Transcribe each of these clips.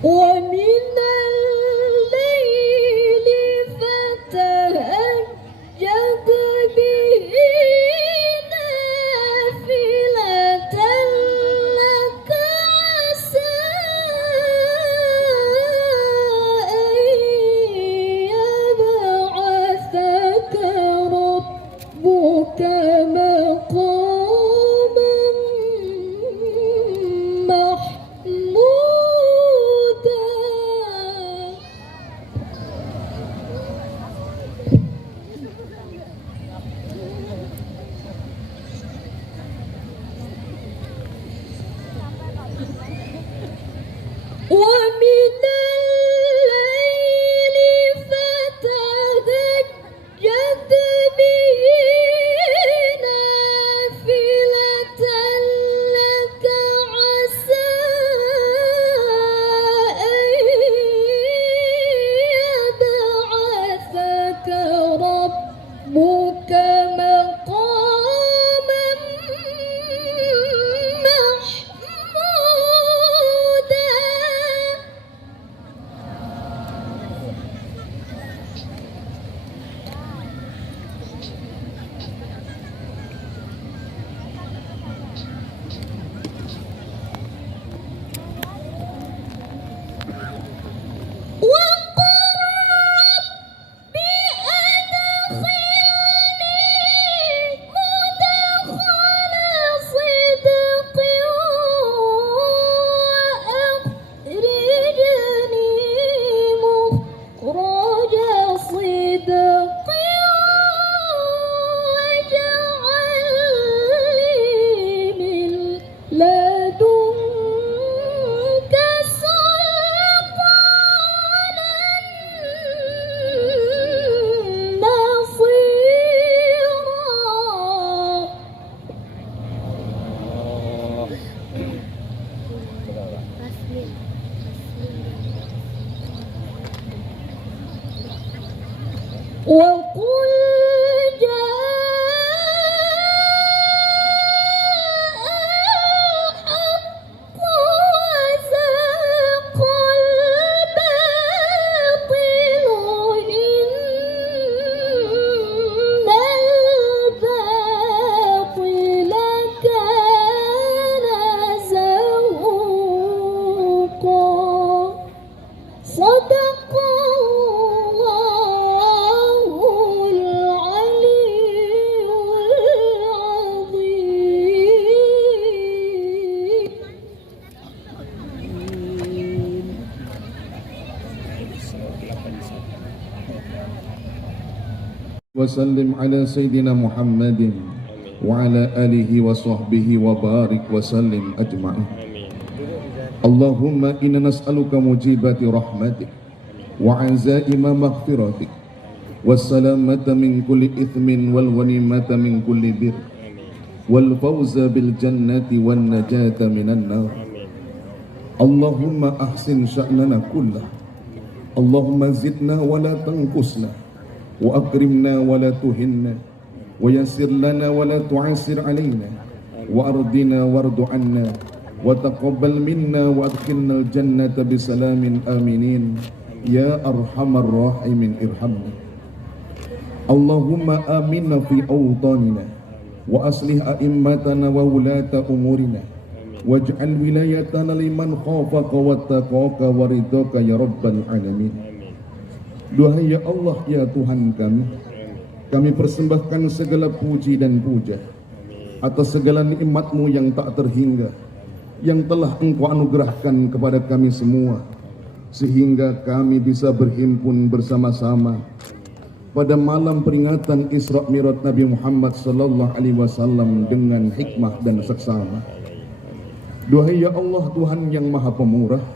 ومن الليل فتهجد به نافلة لك عسى أن يبعثك ربك مقاما محمودا. ومن الليل فتهجد به نافلة لك عسى أن يبعثك ربك مقاما محمودا. وقل جاء الحق وزهق الباطل إن الباطل كان زهوقا. صدق وسلم على سيدنا محمد وعلى آله وصحبه وبارك وسلم أجمعين. اللهم إنا نسألك موجبات رحمتك وعزائم مغفرتك والسلامة من كل إثم والغنيمة من كل بر والفوز بالجنة والنجاة من النار. اللهم أحسن شأننا كله. اللهم زدنا ولا تنقصنا وأكرمنا ولا تهنا ويسر لنا ولا تعسر علينا وأرضنا وارض عنا وتقبل منا وأدخلنا الجنة بسلام آمنين يا أرحم الراحمين. ارحمنا. اللهم آمنا في أوطاننا وأصلح أئمتنا وولاة أمورنا واجعل ولايتنا لمن خافك واتقاك ورضاك يا رب العالمين. Duhai ya Allah, ya Tuhan kami persembahkan segala puji dan puja atas segala nikmat-Mu yang tak terhingga yang telah Engkau anugerahkan kepada kami semua, sehingga kami bisa berhimpun bersama-sama pada malam peringatan Isra Mi'raj Nabi Muhammad sallallahu alaihi wasallam dengan hikmah dan seksama. Duhai ya Allah, Tuhan yang Maha Pemurah,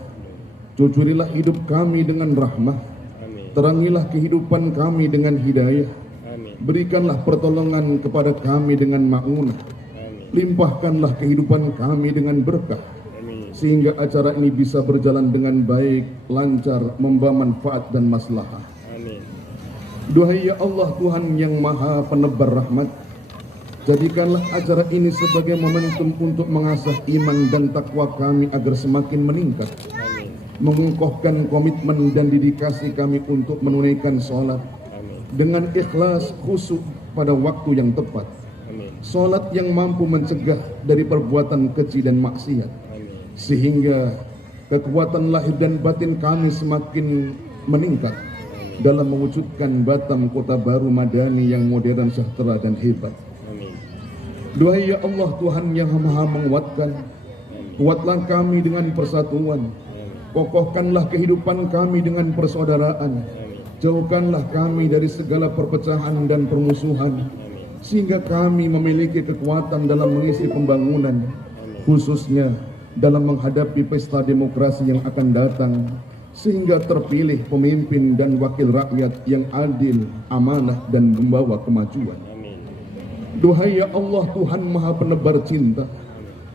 cucurilah hidup kami dengan rahmah, Terangilah kehidupan kami dengan hidayah. Berikanlah pertolongan kepada kami dengan ma'unah. Limpahkanlah kehidupan kami dengan berkah, sehingga acara ini bisa berjalan dengan baik, lancar, membawa manfaat dan maslahah. Duhai ya Allah, Tuhan yang maha penebar rahmat, jadikanlah acara ini sebagai momentum untuk mengasah iman dan takwa kami agar semakin meningkat. Mengokohkan komitmen dan dedikasi kami untuk menunaikan sholat dengan ikhlas, khusyuk pada waktu yang tepat. Sholat yang mampu mencegah dari perbuatan keji dan maksiat, sehingga kekuatan lahir dan batin kami semakin meningkat dalam mewujudkan Batam kota baru madani yang modern, sejahtera dan hebat. Duhai ya Allah, Tuhan yang maha menguatkan, kuatlah kami dengan persatuan, kokohkanlah kehidupan kami dengan persaudaraan, jauhkanlah kami dari segala perpecahan dan permusuhan, sehingga kami memiliki kekuatan dalam mengisi pembangunan, khususnya dalam menghadapi pesta demokrasi yang akan datang, sehingga terpilih pemimpin dan wakil rakyat yang adil, amanah dan membawa kemajuan. Duhai ya Allah, Tuhan maha penebar cinta,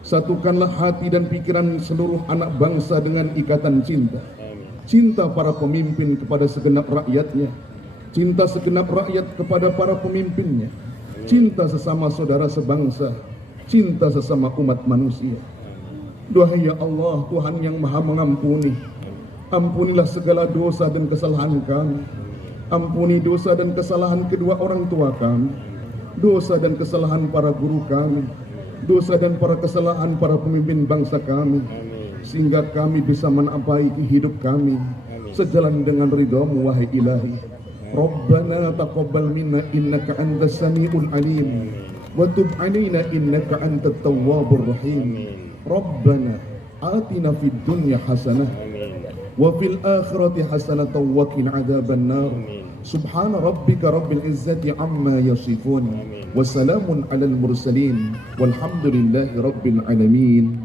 satukanlah hati dan pikiran seluruh anak bangsa dengan ikatan cinta. Cinta para pemimpin kepada segenap rakyatnya, cinta segenap rakyat kepada para pemimpinnya, cinta sesama saudara sebangsa, cinta sesama umat manusia. Duhai ya Allah, Tuhan yang maha mengampuni, ampunilah segala dosa dan kesalahan kami. Ampuni dosa dan kesalahan kedua orang tua kami, dosa dan kesalahan para guru kami, dosa dan para kesalahan para pemimpin bangsa kami, sehingga kami bisa menampaiki hidup kami sejalan dengan ridhamu wahai ilahi. Rabbana taqabbal minna innaka antas samiul alim wa tub alaina innaka antat tawwabur rahim. Rabbana atina fid dunya hasanah wa fil akhirati hasanatan wa qina adzaban nar. Subhana rabbika rabbil izzati amma yasifun wa salamun alal mursalin walhamdulillahi rabbil alamin.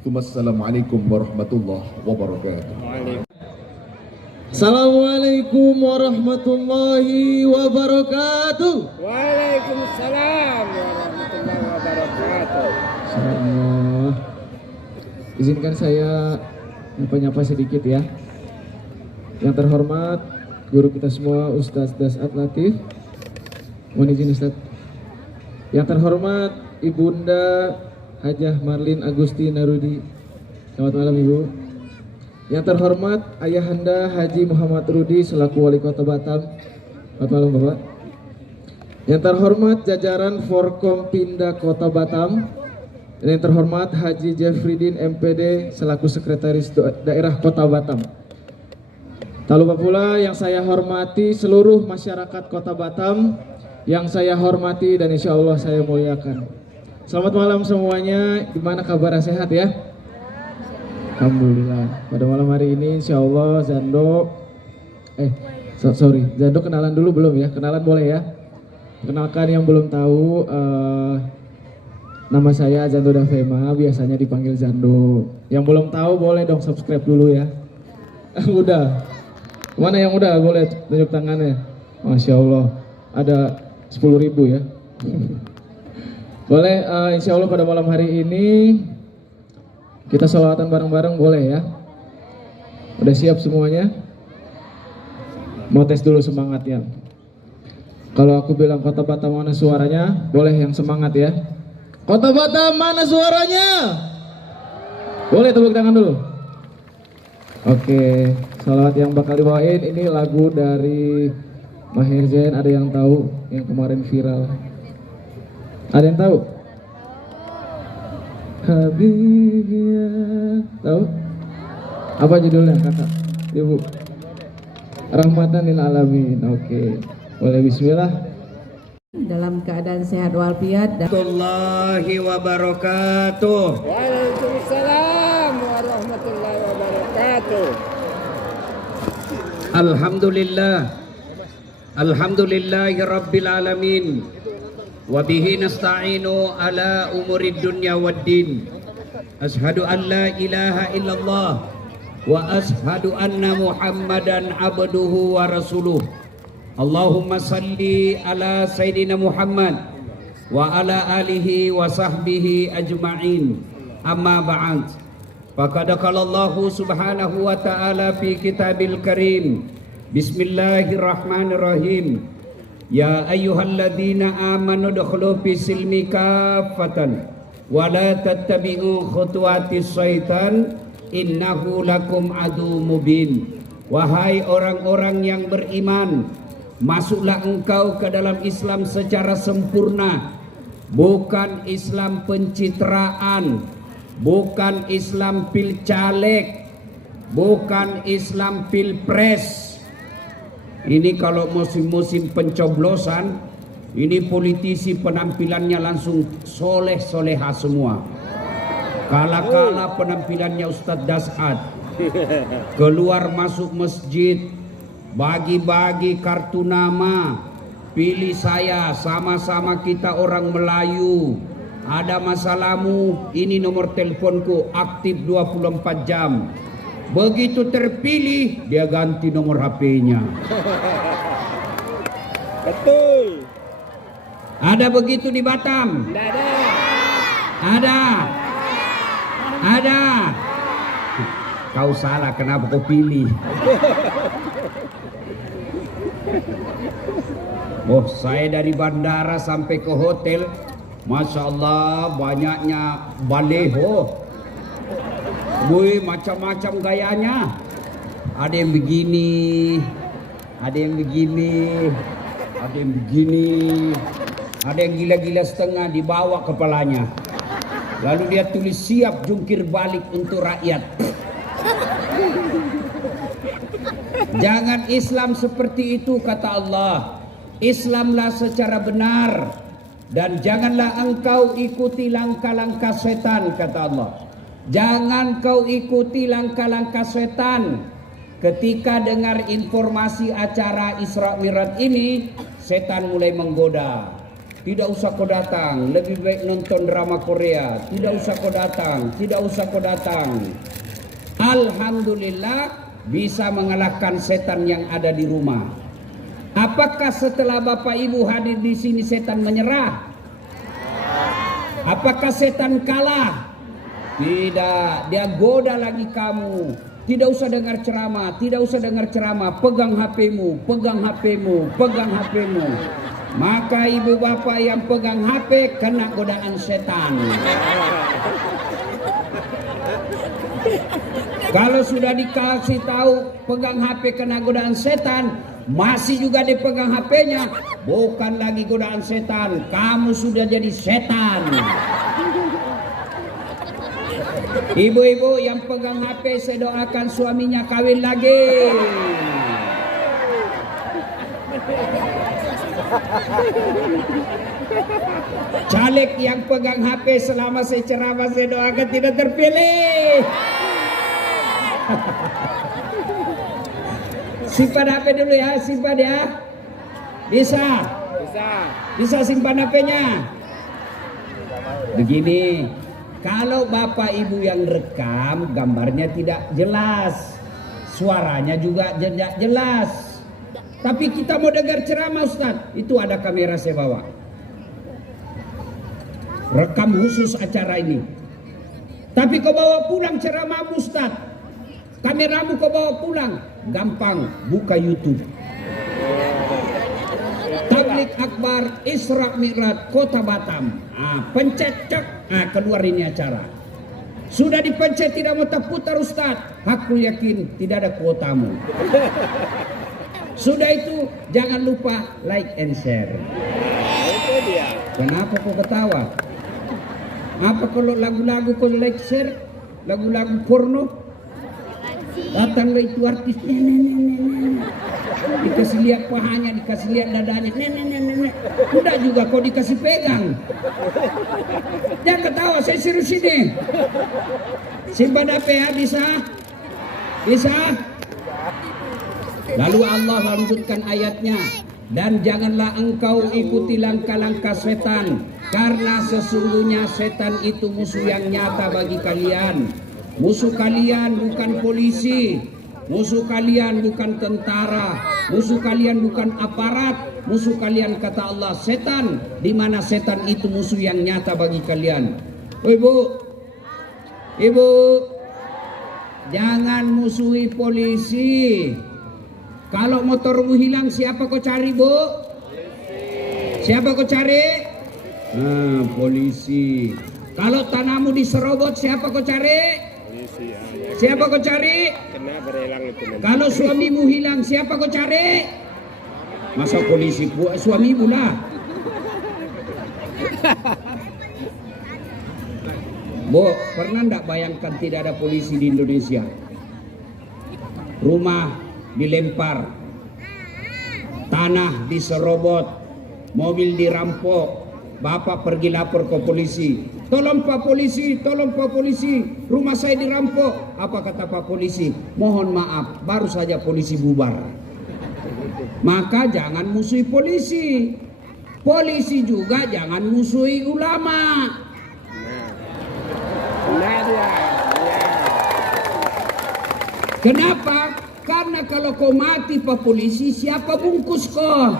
Assalamualaikum warahmatullahi wabarakatuh. Assalamualaikum warahmatullahi wabarakatuh. Waalaikumsalam warahmatullahi wabarakatuh. Insyaallah. Izinkan saya nyapa-nyapa sedikit ya. Yang terhormat guru kita semua, Ustaz Dasat Latif. Mohon izin Ustaz. Yang terhormat Ibunda Hajah Marlin Agustina Rudi. Selamat malam Ibu. Yang terhormat Ayahanda Haji Muhammad Rudi selaku Wali Kota Batam. Selamat malam Bapak. Yang terhormat jajaran Forkompinda Kota Batam. Dan yang terhormat Haji Jeffridin MPD selaku Sekretaris Daerah Kota Batam. Tak lupa pula yang saya hormati seluruh masyarakat Kota Batam, yang saya hormati dan insya Allah saya muliakan. Selamat malam semuanya. Gimana kabar, sehat ya? Alhamdulillah. Pada malam hari ini insya Allah Zando Zando kenalan dulu belum ya? Kenalan boleh ya? Kenalkan yang belum tahu, nama saya Zando Davema, biasanya dipanggil Zando. Yang belum tahu boleh dong subscribe dulu ya. Udah. Mana yang udah? Boleh tunjuk tangannya. Masya Allah. Ada 10.000 ya. Boleh, insya Allah pada malam hari ini kita sholawatan bareng-bareng boleh ya. Udah siap semuanya? Mau tes dulu semangatnya. Kalau aku bilang Kota Batam mana suaranya, boleh yang semangat ya. Kota Batam mana suaranya? Boleh tepuk tangan dulu. Oke, sholawat yang bakal dibawain ini lagu dari Maher Zain. Ada yang tahu yang kemarin viral? Ada yang tahu? Habibiyah. Tahu? Apa judulnya kakak? Ibu? Rahmatan lil alamin. Oke, boleh bismillah. Dalam keadaan sehat walafiat dan Warahmatullahi wabarakatuh. Waalaikumsalam warahmatullahi wabarakatuh. Alhamdulillah. Alhamdulillahi rabbil alamin. Wa bihi nasta'inu ala umurid dunya waddin. Ashhadu an la ilaha illallah wa ashhadu anna Muhammadan abduhu wa rasuluh. Allahumma salli ala Sayyidina Muhammad wa ala alihi wa sahbihi ajma'in. Amma ba'd. Faqad qala Allah subhanahu wa ta'ala fi kitabil karim. Bismillahirrahmanirrahim. Ya ayyuhalladzina amanu dukhulu fi silmi kaffatan wa la tattabi'u khutuwatis syaitan innahu lakum adu mubin. Wahai orang-orang yang beriman, masuklah engkau ke dalam Islam secara sempurna, bukan Islam pencitraan, bukan Islam pilcaleg, bukan Islam pilpres. Ini kalau musim-musim pencoblosan, ini politisi penampilannya langsung soleh-soleha semua. Kala-kala penampilannya Ustadz Dasat, keluar masuk masjid, bagi-bagi kartu nama, pilih saya, sama-sama kita orang Melayu. Ada masalahmu, ini nomor teleponku, aktif 24 jam. Begitu terpilih, dia ganti nomor HP-nya. Betul. Ada begitu di Batam? Tidak ada. Ada. Ada. Kau salah, kenapa kau pilih? Oh, saya dari bandara sampai ke hotel, Masya Allah banyaknya baleho. Wih, macam-macam gayanya. Ada yang begini, ada yang begini, ada yang begini, ada yang gila-gila setengah di bawah kepalanya. Lalu dia tulis siap jungkir balik untuk rakyat. Jangan Islam seperti itu, kata Allah. Islamlah secara benar, dan janganlah engkau ikuti langkah-langkah setan, kata Allah. Jangan kau ikuti langkah-langkah setan. Ketika dengar informasi acara Isra Mi'raj ini, setan mulai menggoda. Tidak usah kau datang, lebih baik nonton drama Korea. Tidak usah kau datang, tidak usah kau datang. Alhamdulillah bisa mengalahkan setan yang ada di rumah. Apakah setelah Bapak Ibu hadir di sini setan menyerah? Apakah setan kalah? Tidak, dia goda lagi kamu. Tidak usah dengar ceramah, tidak usah dengar ceramah. Pegang HP-mu, pegang HP-mu, pegang HP-mu. Maka ibu bapak yang pegang HP kena godaan setan. Kalau sudah dikasih tahu pegang HP kena godaan setan, masih juga dipegang HP-nya, bukan lagi godaan setan, kamu sudah jadi setan. Ibu-ibu yang pegang HP, saya doakan suaminya kawin lagi. Caleg yang pegang HP selama saya ceramah, saya doakan tidak terpilih. Simpan HP dulu ya, simpan ya. Bisa? Bisa simpan HP-nya. Begini, kalau bapak ibu yang rekam, gambarnya tidak jelas, suaranya juga tidak jelas. Tapi kita mau dengar ceramah Ustadz, itu ada kamera saya bawa. Rekam khusus acara ini. Tapi kau bawa pulang ceramah Ustadz, kameramu kau bawa pulang, gampang, buka YouTube. Tabligh Akbar Isra Mi'raj Kota Batam. Pencet cek, keluar ini acara. Sudah dipencet tidak mau terputar Ustadz, aku yakin tidak ada kuotamu. Sudah itu jangan lupa like and share. Kenapa kau ketawa? Apa kalau lagu-lagu kau like share? Lagu-lagu porno? Datang itu artis, dikasih lihat pahanya, dikasih lihat dadanya, udah juga kau dikasih pegang. Jangan ketawa, saya serius ini. Simpan HP ya, bisa? Bisa? Lalu Allah lanjutkan ayatnya, dan janganlah engkau ikuti langkah-langkah setan, karena sesungguhnya setan itu musuh yang nyata bagi kalian. Musuh kalian bukan polisi, musuh kalian bukan tentara, musuh kalian bukan aparat, musuh kalian kata Allah setan, di mana setan itu musuh yang nyata bagi kalian. Oh, ibu, jangan musuhi polisi. Kalau motormu hilang siapa kau cari, Bu? Siapa kau cari? Nah, polisi. Kalau tanahmu diserobot siapa kau cari? Siapa kau cari? Kalau suamimu hilang siapa kau cari? Masa polisi buat suamimu lah. Bu, pernah enggak bayangkan tidak ada polisi di Indonesia? Rumah dilempar, tanah diserobot, mobil dirampok, bapak pergi lapor ke polisi. Tolong Pak Polisi, tolong Pak Polisi, rumah saya dirampok. Apa kata Pak Polisi? Mohon maaf, baru saja polisi bubar. Maka jangan musuhi polisi. Polisi juga jangan musuhi ulama. Kenapa? Karena kalau kau mati Pak Polisi, siapa bungkus kau?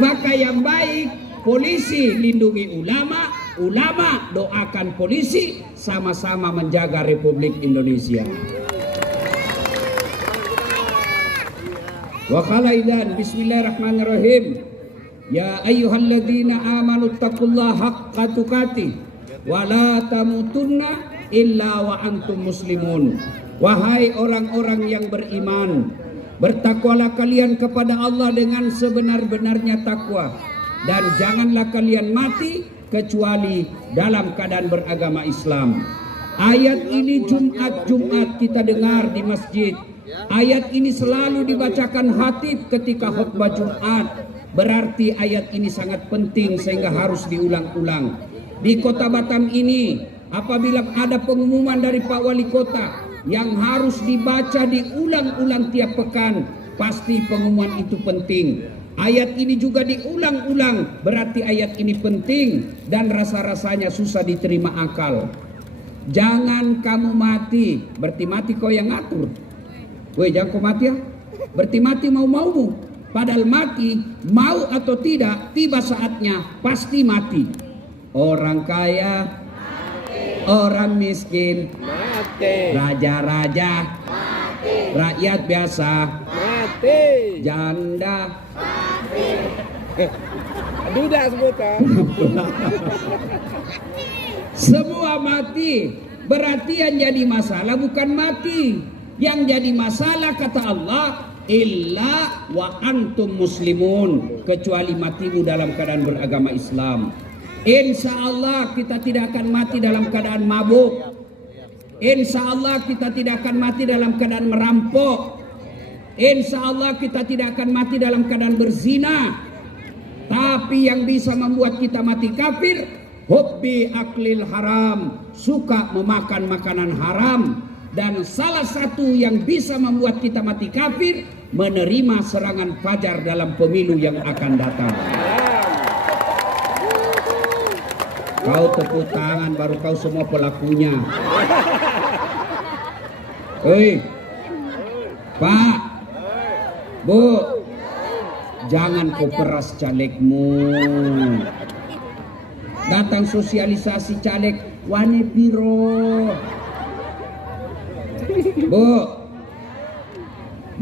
Maka yang baik, polisi lindungi ulama, ulama doakan polisi, sama-sama menjaga Republik Indonesia. Wa khalaidan, bismillahirrahmanirrahim. Ya ayyuhalladzina amanu taqullaha haqqa tuqatih wa la tamutunna illa wa antum muslimun. Wahai orang-orang yang beriman, bertakwalah kalian kepada Allah dengan sebenar-benarnya takwa, dan janganlah kalian mati kecuali dalam keadaan beragama Islam. Ayat ini Jumat kita dengar di masjid. Ayat ini selalu dibacakan khatib ketika khutbah Jumat. Berarti ayat ini sangat penting sehingga harus diulang-ulang. Di Kota Batam ini, apabila ada pengumuman dari Pak Wali Kota yang harus dibaca diulang-ulang tiap pekan, pasti pengumuman itu penting. Ayat ini juga diulang-ulang, berarti ayat ini penting dan rasa-rasanya susah diterima akal. Jangan kamu mati, berarti mati kau yang ngatur. Woi, jangan kau mati ya, berarti mati mau-maumu. Padahal mati, mau atau tidak, tiba saatnya pasti mati. Orang kaya, orang miskin, mati. Raja-raja, mati. Rakyat biasa, mati. Janda, mati. Duda sebutan. Semua mati. Berarti yang jadi masalah bukan mati. Yang jadi masalah kata Allah, illa wa antum muslimun, kecuali matimu dalam keadaan beragama Islam. Insya Allah kita tidak akan mati dalam keadaan mabuk. Insya Allah kita tidak akan mati dalam keadaan merampok. Insya Allah kita tidak akan mati dalam keadaan berzina. Tapi yang bisa membuat kita mati kafir, hubbi aklil haram, suka memakan makanan haram. Dan salah satu yang bisa membuat kita mati kafir, menerima serangan fajar dalam pemilu yang akan datang. Kau tepuk tangan baru kau semua pelakunya. Hei, Pak, Bu, jangan kau peras calegmu. Datang sosialisasi caleg, wane piro.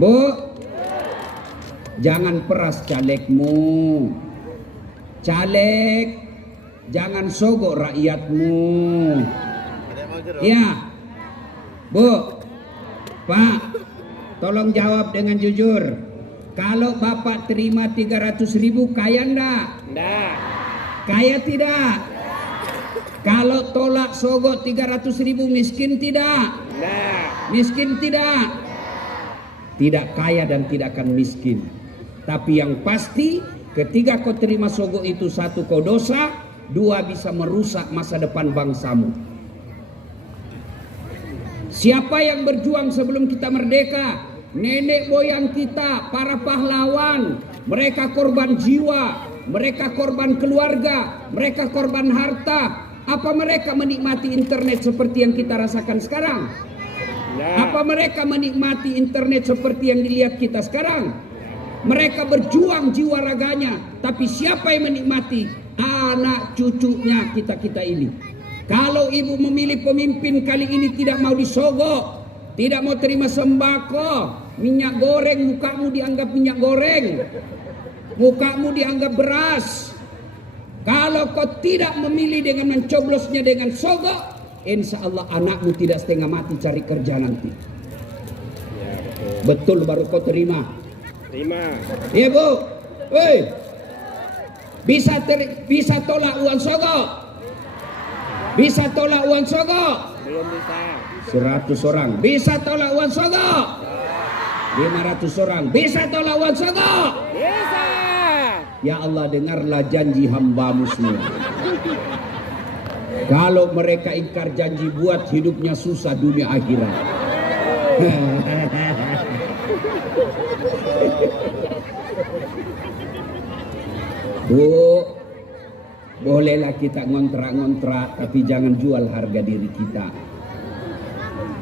Bu, jangan peras calegmu. Caleg, jangan sogok rakyatmu. Ya, Bu, Pak, tolong jawab dengan jujur. Kalau Bapak terima 300.000, kaya enggak? Enggak. Kaya tidak? Kalau tolak sogok 300.000, miskin tidak? Enggak. Miskin tidak? Tidak kaya dan tidak akan miskin. Tapi yang pasti, ketika kau terima sogok itu, satu, kau dosa, dua, bisa merusak masa depan bangsamu. Siapa yang berjuang sebelum kita merdeka? Nenek moyang kita, para pahlawan. Mereka korban jiwa, mereka korban keluarga, mereka korban harta. Apa mereka menikmati internet seperti yang kita rasakan sekarang? Apa mereka menikmati internet seperti yang dilihat kita sekarang? Mereka berjuang jiwa raganya, tapi siapa yang menikmati? Anak cucunya kita ini. Kalau ibu memilih pemimpin kali ini tidak mau disogok, tidak mau terima sembako, minyak goreng, mukamu dianggap minyak goreng, mukamu dianggap beras. Kalau kau tidak memilih dengan mencoblosnya dengan sogok, insya Allah anakmu tidak setengah mati cari kerja nanti. Ya, betul. Baru kau terima. Terima. Iya bu. Woi, bisa tolak uang sogok? Bisa tolak uang sogok? Belum bisa. 100 orang. Bisa tolak uang sogok? 500 orang. Bisa tolak uang sogok? Bisa. Ya Allah, dengarlah janji hamba-Mu semua. Kalau mereka ingkar janji, buat hidupnya susah dunia akhirat. Bu, bolehlah kita ngontrak-ngontrak, tapi jangan jual harga diri kita.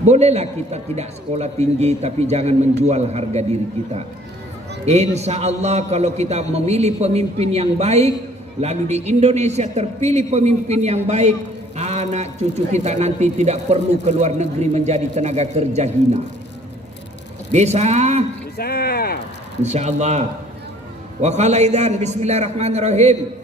Bolehlah kita tidak sekolah tinggi, tapi jangan menjual harga diri kita. Insya Allah kalau kita memilih pemimpin yang baik, lalu di Indonesia terpilih pemimpin yang baik, anak cucu kita nanti tidak perlu ke luar negeri menjadi tenaga kerja hina. Bisa? Bisa. Insya Allah. Wa khalaidan bismillahirrahmanirrahim.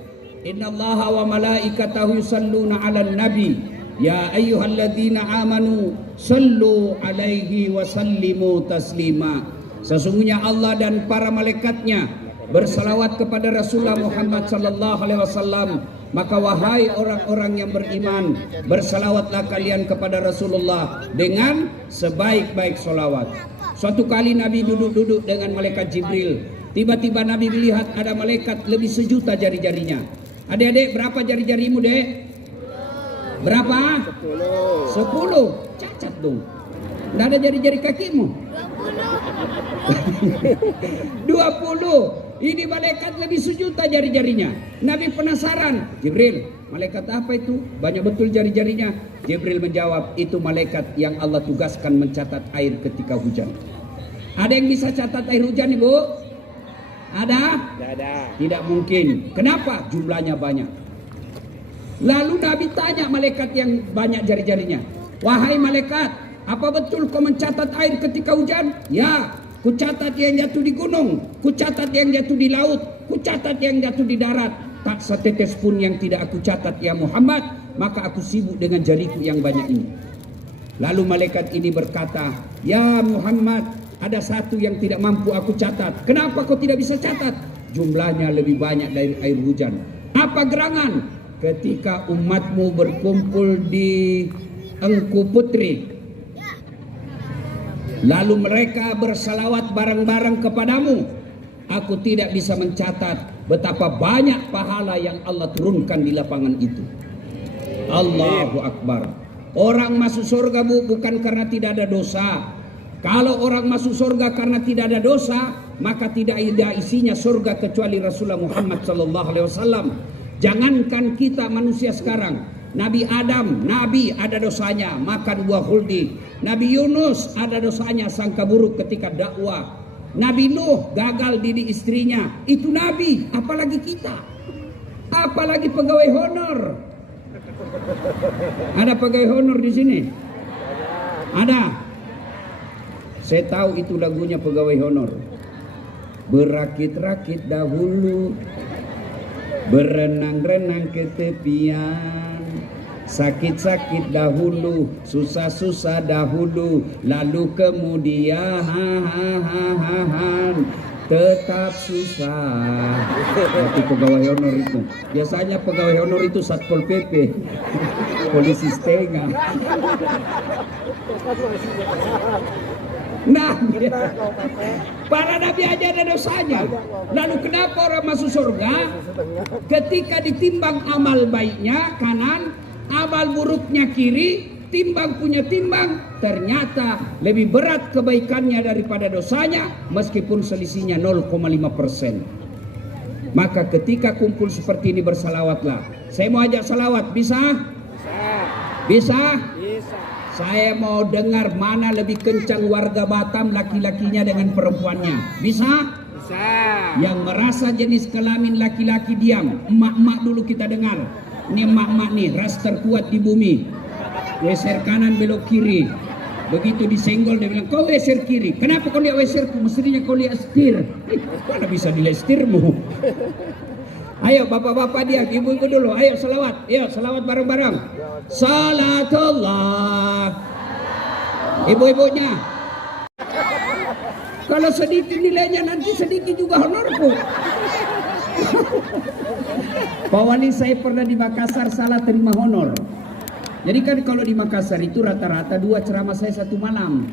Innallaha wa malaikatahu yusalluna 'alan nabi. Ya ayyuhalladzina amanu sallu alaihi wa sallimu taslima. Sesungguhnya Allah dan para malaikatnya bersalawat kepada Rasulullah Muhammad sallallahu alaihi wasallam. Maka wahai orang-orang yang beriman, bersalawatlah kalian kepada Rasulullah dengan sebaik-baik salawat. Suatu kali Nabi duduk-duduk dengan malaikat Jibril. Tiba-tiba Nabi melihat ada malaikat lebih 1.000.000 jari-jarinya. Adik-adik, berapa jari-jarimu, Dek? Berapa? 10. Cacat dong. Nggak ada jari-jari kakimu? 20. Ini malaikat lebih 1.000.000 jari-jarinya. Nabi penasaran. Jibril, malaikat apa itu? Banyak betul jari-jarinya. Jibril menjawab, itu malaikat yang Allah tugaskan mencatat air ketika hujan. Ada yang bisa catat air hujan, Ibu? Ada? Tidak ada. Tidak mungkin. Kenapa? Jumlahnya banyak. Lalu Nabi tanya malaikat yang banyak jari-jarinya, wahai malaikat, apa betul kau mencatat air ketika hujan? Ya, ku catat yang jatuh di gunung, ku catat yang jatuh di laut, ku catat yang jatuh di darat. Tak setetes pun yang tidak aku catat ya Muhammad, maka aku sibuk dengan jariku yang banyak ini. Lalu malaikat ini berkata, ya Muhammad, ada satu yang tidak mampu aku catat. Kenapa kau tidak bisa catat? Jumlahnya lebih banyak dari air hujan. Apa gerangan? Ketika umatmu berkumpul di Engku Putri, lalu mereka bersalawat bareng-bareng kepadamu, aku tidak bisa mencatat betapa banyak pahala yang Allah turunkan di lapangan itu. Allahu Akbar. Orang masuk surga, Bu, bukan karena tidak ada dosa. Kalau orang masuk surga karena tidak ada dosa, maka tidak ada isinya surga kecuali Rasulullah Muhammad SAW. Jangankan kita manusia sekarang, Nabi Adam, Nabi ada dosanya, makan buah khuldi. Nabi Yunus ada dosanya, sangka buruk ketika dakwah. Nabi Nuh gagal didik istrinya, itu Nabi, apalagi kita. Apalagi pegawai honor. Ada pegawai honor di sini? Ada. Saya tahu itu lagunya pegawai honor. Berakit-rakit dahulu, berenang-renang ke tepian, sakit-sakit dahulu, susah-susah dahulu, lalu kemudian tetap susah. Itu pegawai honor itu. Biasanya pegawai honor itu Satpol PP, polisi setengah. Nah, para nabi aja ada dosanya. Lalu kenapa orang masuk surga? Ketika ditimbang amal baiknya kanan, amal buruknya kiri, timbang punya timbang, ternyata lebih berat kebaikannya daripada dosanya, meskipun selisihnya 0,5%. Maka ketika kumpul seperti ini bersalawatlah. Saya mau ajak salawat, bisa? Bisa? Bisa. Saya mau dengar mana lebih kencang warga Batam laki-lakinya dengan perempuannya. Bisa? Bisa. Yang merasa jenis kelamin laki-laki diam. Emak-emak dulu kita dengar. Ini emak-emak nih, ras terkuat di bumi. Geser kanan belok kiri. Begitu disenggol dia bilang, kau geser kiri. Kenapa kau lihat geserku? Mestinya kau lihat setir. Mana bisa dilihat setirmu? Ayo bapak-bapak dia, ibu-ibu dulu. Ayo selawat. Ayo selawat bareng-bareng. Salatullah. Ibu-ibunya. Kalau sedikit nilainya nanti sedikit juga honorku. Pak Wali, saya pernah di Makassar salah terima honor. Jadi kan kalau di Makassar itu rata-rata 2 ceramah saya 1 malam.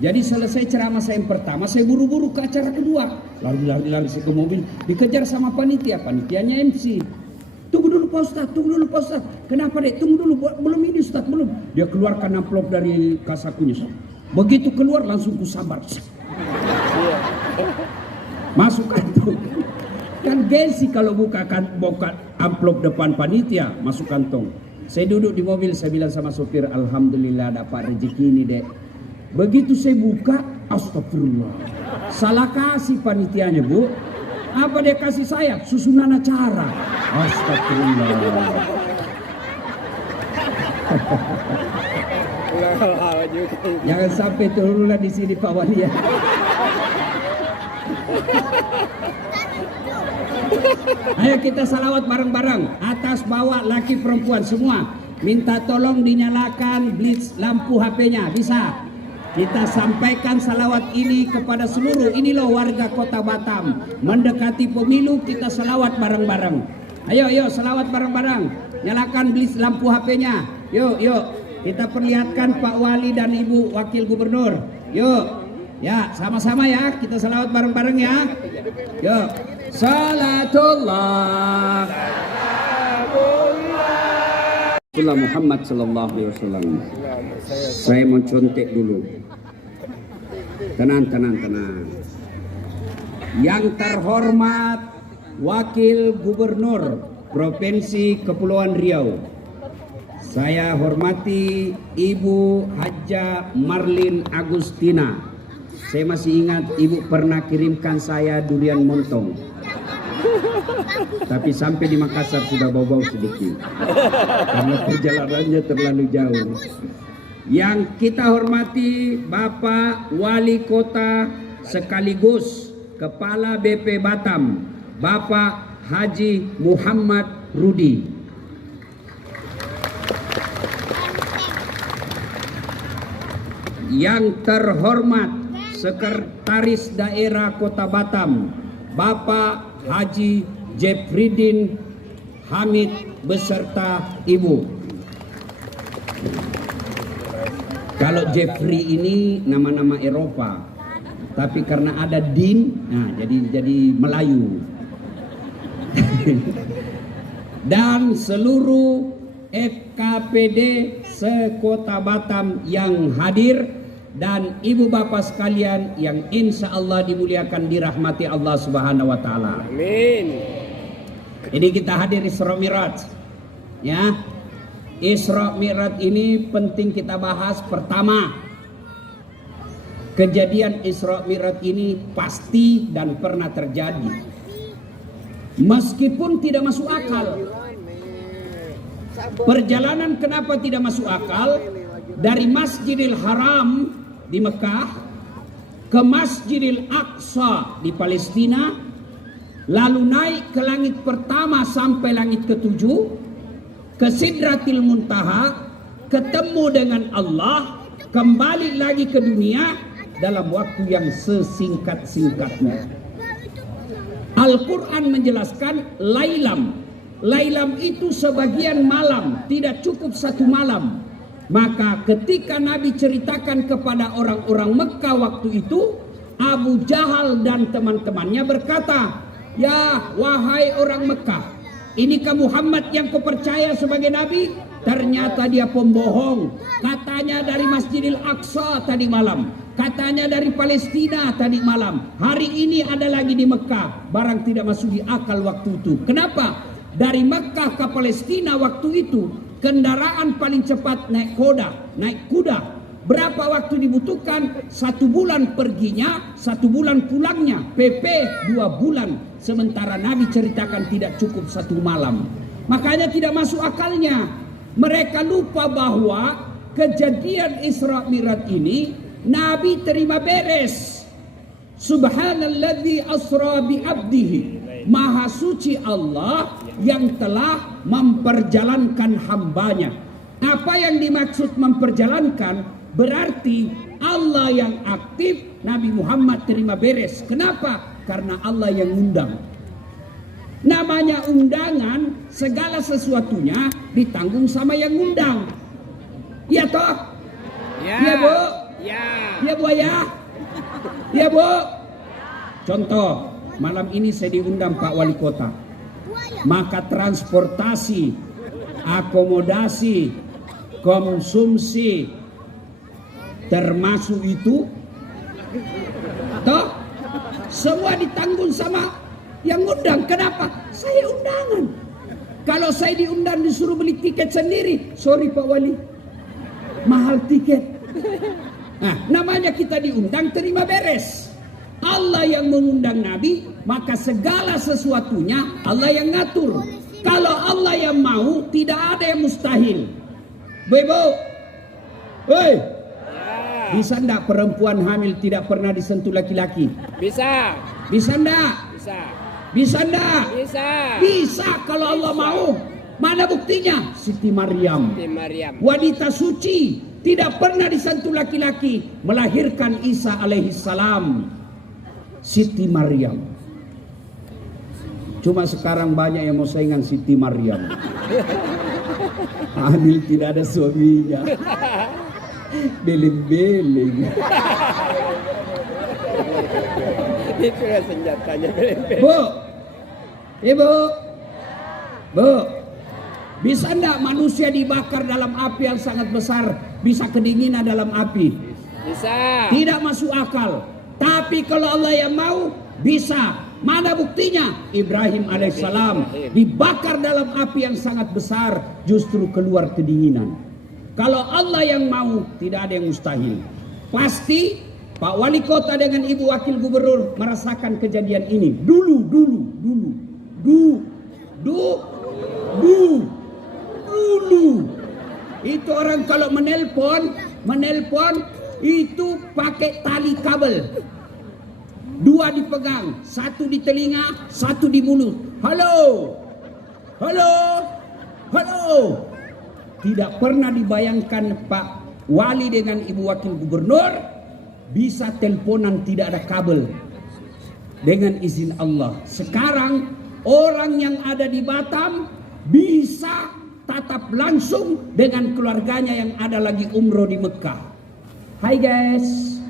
Jadi selesai ceramah saya yang pertama, saya buru-buru ke acara kedua. Lari saya ke mobil, dikejar sama panitia. Panitianya MC. Tunggu dulu Pak Ustadz, tunggu dulu Pak Ustadz. Kenapa dek? Tunggu dulu, belum ini Ustadz, belum. Dia keluarkan amplop dari kasakunya. Begitu keluar langsung kusambar. Masuk kantong. Kan gengsi kalau buka amplop depan panitia, masuk kantong. Saya duduk di mobil, saya bilang sama sopir, alhamdulillah dapat rezeki ini dek. Begitu saya buka, astagfirullah. Salah kasih panitianya bu. Apa dia kasih saya? Susunan acara. Astagfirullah. Jangan sampai turunan di sini Pak Wali ya. Ayo kita salawat bareng-bareng. Atas bawah laki perempuan semua. Minta tolong dinyalakan blitz lampu HP-nya. Bisa? Kita sampaikan salawat ini kepada seluruh. Ini loh warga kota Batam. Mendekati pemilu kita salawat bareng-bareng. Ayo salawat bareng-bareng. Nyalakan blitz lampu HP-nya. Yuk. Kita perlihatkan Pak Wali dan Ibu Wakil Gubernur. Yuk. Ya, sama-sama ya. Kita salawat bareng-bareng ya. Yuk. Salatullah. Rasulullah Muhammad sallallahu alaihi wasallam. Saya mau contek dulu. Tenang. Yang terhormat Wakil Gubernur Provinsi Kepulauan Riau. Saya hormati Ibu Hajah Marlin Agustina. Saya masih ingat Ibu pernah kirimkan saya durian montong. Tapi sampai di Makassar sudah bau-bau sedikit. Karena perjalanannya terlalu jauh. Yang kita hormati Bapak Wali Kota sekaligus Kepala BP Batam, Bapak Haji Muhammad Rudi. Yang terhormat Sekretaris Daerah Kota Batam, Bapak Haji Jefridin Hamid beserta Ibu. Kalau Jeffrey ini nama-nama Eropa, tapi karena ada Din, nah jadi Melayu. Dan seluruh FKPD sekota Batam yang hadir dan ibu bapak sekalian yang insya Allah dimuliakan dirahmati Allah Subhanahu wa Ta'ala. Amin. Ini kita hadir Isra Mi'raj, ya. Isra Mi'raj ini penting kita bahas. Pertama, kejadian Isra Mi'raj ini pasti dan pernah terjadi. Meskipun tidak masuk akal. Perjalanan kenapa tidak masuk akal? Dari Masjidil Haram di Mekah ke Masjidil Aqsa di Palestina, lalu naik ke langit pertama sampai langit ketujuh, ke Sidratil Muntaha, ketemu dengan Allah, kembali lagi ke dunia dalam waktu yang sesingkat-singkatnya. Al-Quran menjelaskan Lailam itu sebagian malam, tidak cukup satu malam. Maka ketika Nabi ceritakan kepada orang-orang Mekah waktu itu, Abu Jahal dan teman-temannya berkata, "Ya wahai orang Mekah, inikah Muhammad yang kau percaya sebagai Nabi? Ternyata dia pembohong. Katanya dari Masjidil Aqsa tadi malam, katanya dari Palestina tadi malam. Hari ini ada lagi di Mekah. Barang tidak masuk di akal waktu itu. Kenapa? Dari Mekah ke Palestina waktu itu kendaraan paling cepat naik kuda. Berapa waktu dibutuhkan? 1 bulan perginya, 1 bulan pulangnya. PP 2 bulan. Sementara Nabi ceritakan tidak cukup 1 malam. Makanya tidak masuk akalnya. Mereka lupa bahwa kejadian Isra Mi'raj ini Nabi terima beres. Subhanalladzi asra bi abdihi. Maha suci Allah yang telah memperjalankan hambanya. Apa yang dimaksud memperjalankan? Berarti Allah yang aktif, Nabi Muhammad terima beres. Kenapa? Karena Allah yang undang. Namanya undangan, segala sesuatunya ditanggung sama yang undang. Iya toh? Ya. Iya Bu? Ya. Iya Bu ya? Iya Bu? Contoh, malam ini saya diundang Pak Wali Kota. Maka transportasi, akomodasi, konsumsi, termasuk itu toh semua ditanggung sama yang undang. Kenapa? Saya undangan. Kalau saya diundang disuruh beli tiket sendiri, sorry Pak Wali, mahal tiket. Nah, namanya kita diundang, terima beres. Allah yang mengundang Nabi, maka segala sesuatunya Allah yang ngatur. Kalau Allah yang mau, tidak ada yang mustahil. Ibu, hei, bisa enggak perempuan hamil tidak pernah disentuh laki-laki? Bisa. Bisa enggak? Bisa. Bisa enggak? Bisa. Bisa kalau Allah mau. Mana buktinya? Siti Maryam. Siti Maryam. Wanita suci, tidak pernah disentuh laki-laki, melahirkan Isa alaihissalam. Siti Maryam. Cuma sekarang banyak yang mau saingan Siti Maryam. Hamil tidak ada suaminya. Beling-beling. Itu ya senjatanya. Bu, Ibu, Bu, bisa enggak manusia dibakar dalam api yang sangat besar, bisa kedinginan dalam api? Bisa. Tidak masuk akal. Tapi kalau Allah yang mau, bisa. Mana buktinya? Ibrahim alaihissalam dibakar dalam api yang sangat besar, justru keluar kedinginan. Kalau Allah yang mau, tidak ada yang mustahil. Pasti Pak Wali Kota dengan Ibu Wakil Gubernur merasakan kejadian ini. Dulu. Itu orang kalau menelpon itu pakai tali kabel. 2 dipegang, 1 di telinga, 1 di mulut. Halo. Tidak pernah dibayangkan Pak Wali dengan Ibu Wakil Gubernur bisa teleponan tidak ada kabel dengan izin Allah. Sekarang orang yang ada di Batam bisa tatap langsung dengan keluarganya yang ada lagi umroh di Mekah. Hai guys,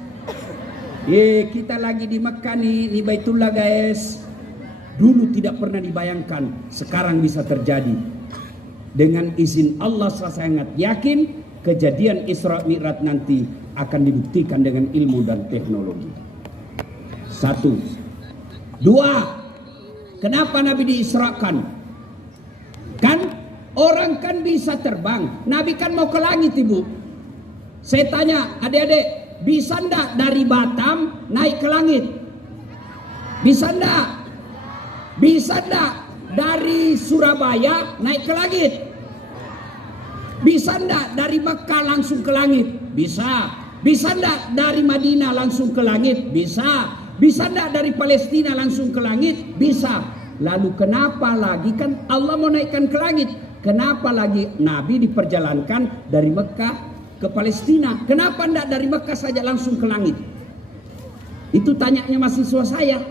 kita lagi di Mekah nih, di Baitullah guys. Dulu tidak pernah dibayangkan, sekarang bisa terjadi. Dengan izin Allah, saya sangat yakin kejadian Isra Mi'raj nanti akan dibuktikan dengan ilmu dan teknologi. 1. 2. Kenapa Nabi diisrakan? Kan orang kan bisa terbang. Nabi kan mau ke langit, Ibu. Saya tanya, adik-adik, bisa enggak dari Batam naik ke langit? Bisa enggak? Bisa enggak dari Surabaya naik ke langit? Bisa enggak dari Mekah langsung ke langit? Bisa. Bisa enggak dari Madinah langsung ke langit? Bisa. Bisa enggak dari Palestina langsung ke langit? Bisa. Lalu kenapa lagi, kan Allah mau naikkan ke langit, kenapa lagi Nabi diperjalankan dari Mekah ke Palestina? Kenapa enggak dari Mekah saja langsung ke langit? Itu tanyanya mahasiswa saya.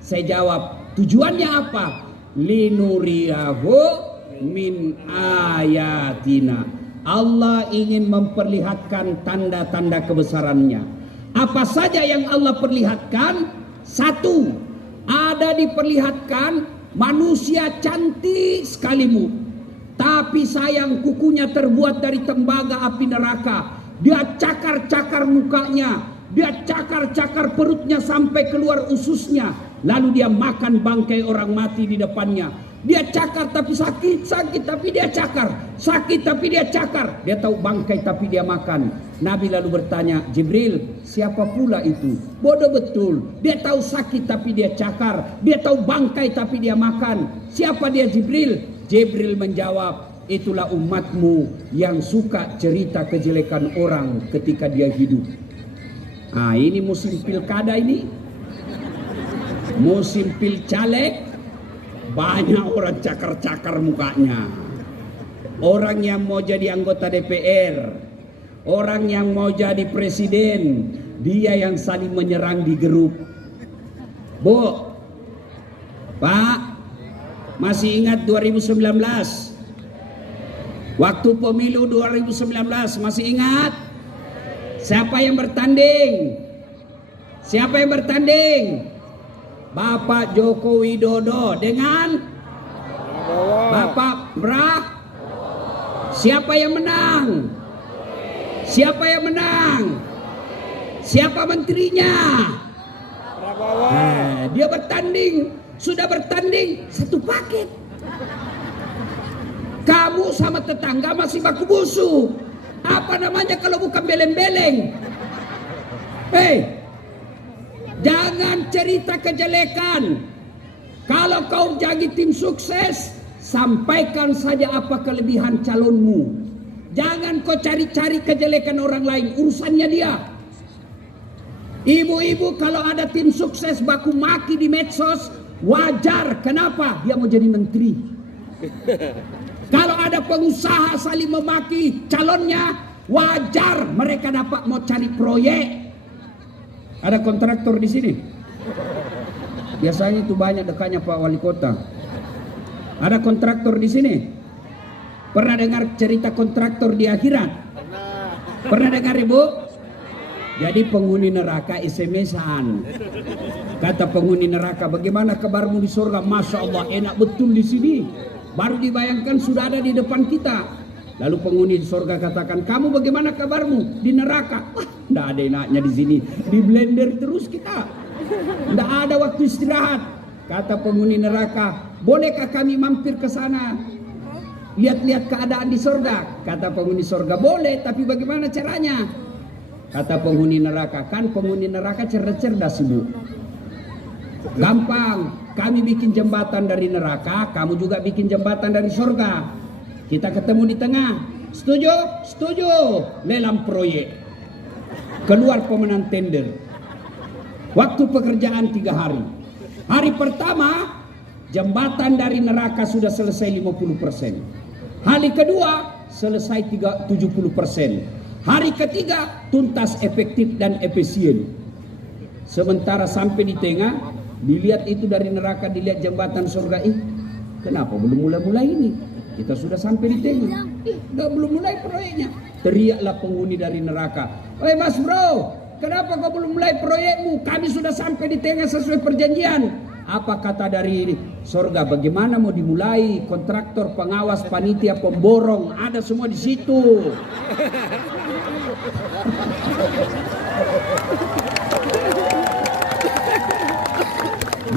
Saya jawab, tujuannya apa? Linuriyahu min ayatina. Allah ingin memperlihatkan tanda-tanda kebesarannya. Apa saja yang Allah perlihatkan? 1, ada diperlihatkan manusia cantik sekali mu, tapi sayang kukunya terbuat dari tembaga api neraka. Dia cakar-cakar mukanya, dia cakar-cakar perutnya sampai keluar ususnya, lalu dia makan bangkai orang mati di depannya. Dia cakar tapi sakit, sakit tapi dia cakar, sakit tapi dia cakar. Dia tahu bangkai tapi dia makan. Nabi lalu bertanya, Jibril, siapa pula itu? Bodoh betul. Dia tahu sakit tapi dia cakar. Dia tahu bangkai tapi dia makan. Siapa dia Jibril? Jibril menjawab, itulah umatmu yang suka cerita kejelekan orang ketika dia hidup. Nah, ini musim pilkada ini. Musim pilcaleg. Banyak orang cakar-cakar mukanya. Orang yang mau jadi anggota DPR, orang yang mau jadi presiden, dia yang saling menyerang di grup. Bu, Pak, masih ingat 2019? Waktu pemilu 2019, masih ingat? Siapa yang bertanding? Siapa yang bertanding? Bapak Joko Widodo dengan Bapak Siapa yang menang? Siapa yang menang? Siapa menterinya? Dia bertanding, sudah bertanding satu paket. Kamu sama tetangga masih baku busu. Apa namanya kalau bukan beleng-beleng? Jangan cerita kejelekan. Kalau kau jadi tim sukses, sampaikan saja apa kelebihan calonmu. Jangan kau cari-cari kejelekan orang lain, urusannya dia. Ibu-ibu kalau ada tim sukses baku maki di medsos, wajar. Kenapa? Dia mau jadi menteri. Kalau ada pengusaha saling memaki calonnya, wajar. Mereka dapat mau cari proyek. Ada kontraktor di sini. Biasanya itu banyak dekatnya Pak Wali Kota. Ada kontraktor di sini. Pernah dengar cerita kontraktor di akhirat? Pernah dengar Ibu? Jadi penghuni neraka SMS-an. Kata penghuni neraka, bagaimana kabarmu di surga? Masya Allah, enak betul di sini. Baru dibayangkan sudah ada di depan kita. Lalu penghuni di surga katakan, kamu bagaimana kabarmu di neraka? Wah, tidak ada enaknya di sini. Di blender terus kita. Tidak ada waktu istirahat. Kata penghuni neraka, bolehkah kami mampir ke sana? Lihat-lihat keadaan di surga. Kata penghuni surga, boleh, tapi bagaimana caranya? Kata penghuni neraka, kan penghuni neraka cerdas-cerdas Ibu. Gampang, kami bikin jembatan dari neraka, kamu juga bikin jembatan dari surga. Kita ketemu di tengah. Setuju? Setuju. Lelang proyek. Keluar pemenang tender. Waktu pekerjaan 3 hari. Hari pertama, jembatan dari neraka sudah selesai 50%. Hari kedua, selesai 70%. Hari ketiga, tuntas, efektif dan efisien. Sementara sampai di tengah, dilihat itu dari neraka, dilihat jembatan surga. Kenapa belum mulai-mulai ini? Kita sudah sampai di tengah. Belum mulai proyeknya. Teriaklah penghuni dari neraka. Oi Mas Bro, kenapa kau belum mulai proyekmu? Kami sudah sampai di tengah sesuai perjanjian. Apa kata dari surga? Bagaimana mau dimulai? Kontraktor, pengawas, panitia, pemborong, ada semua di situ.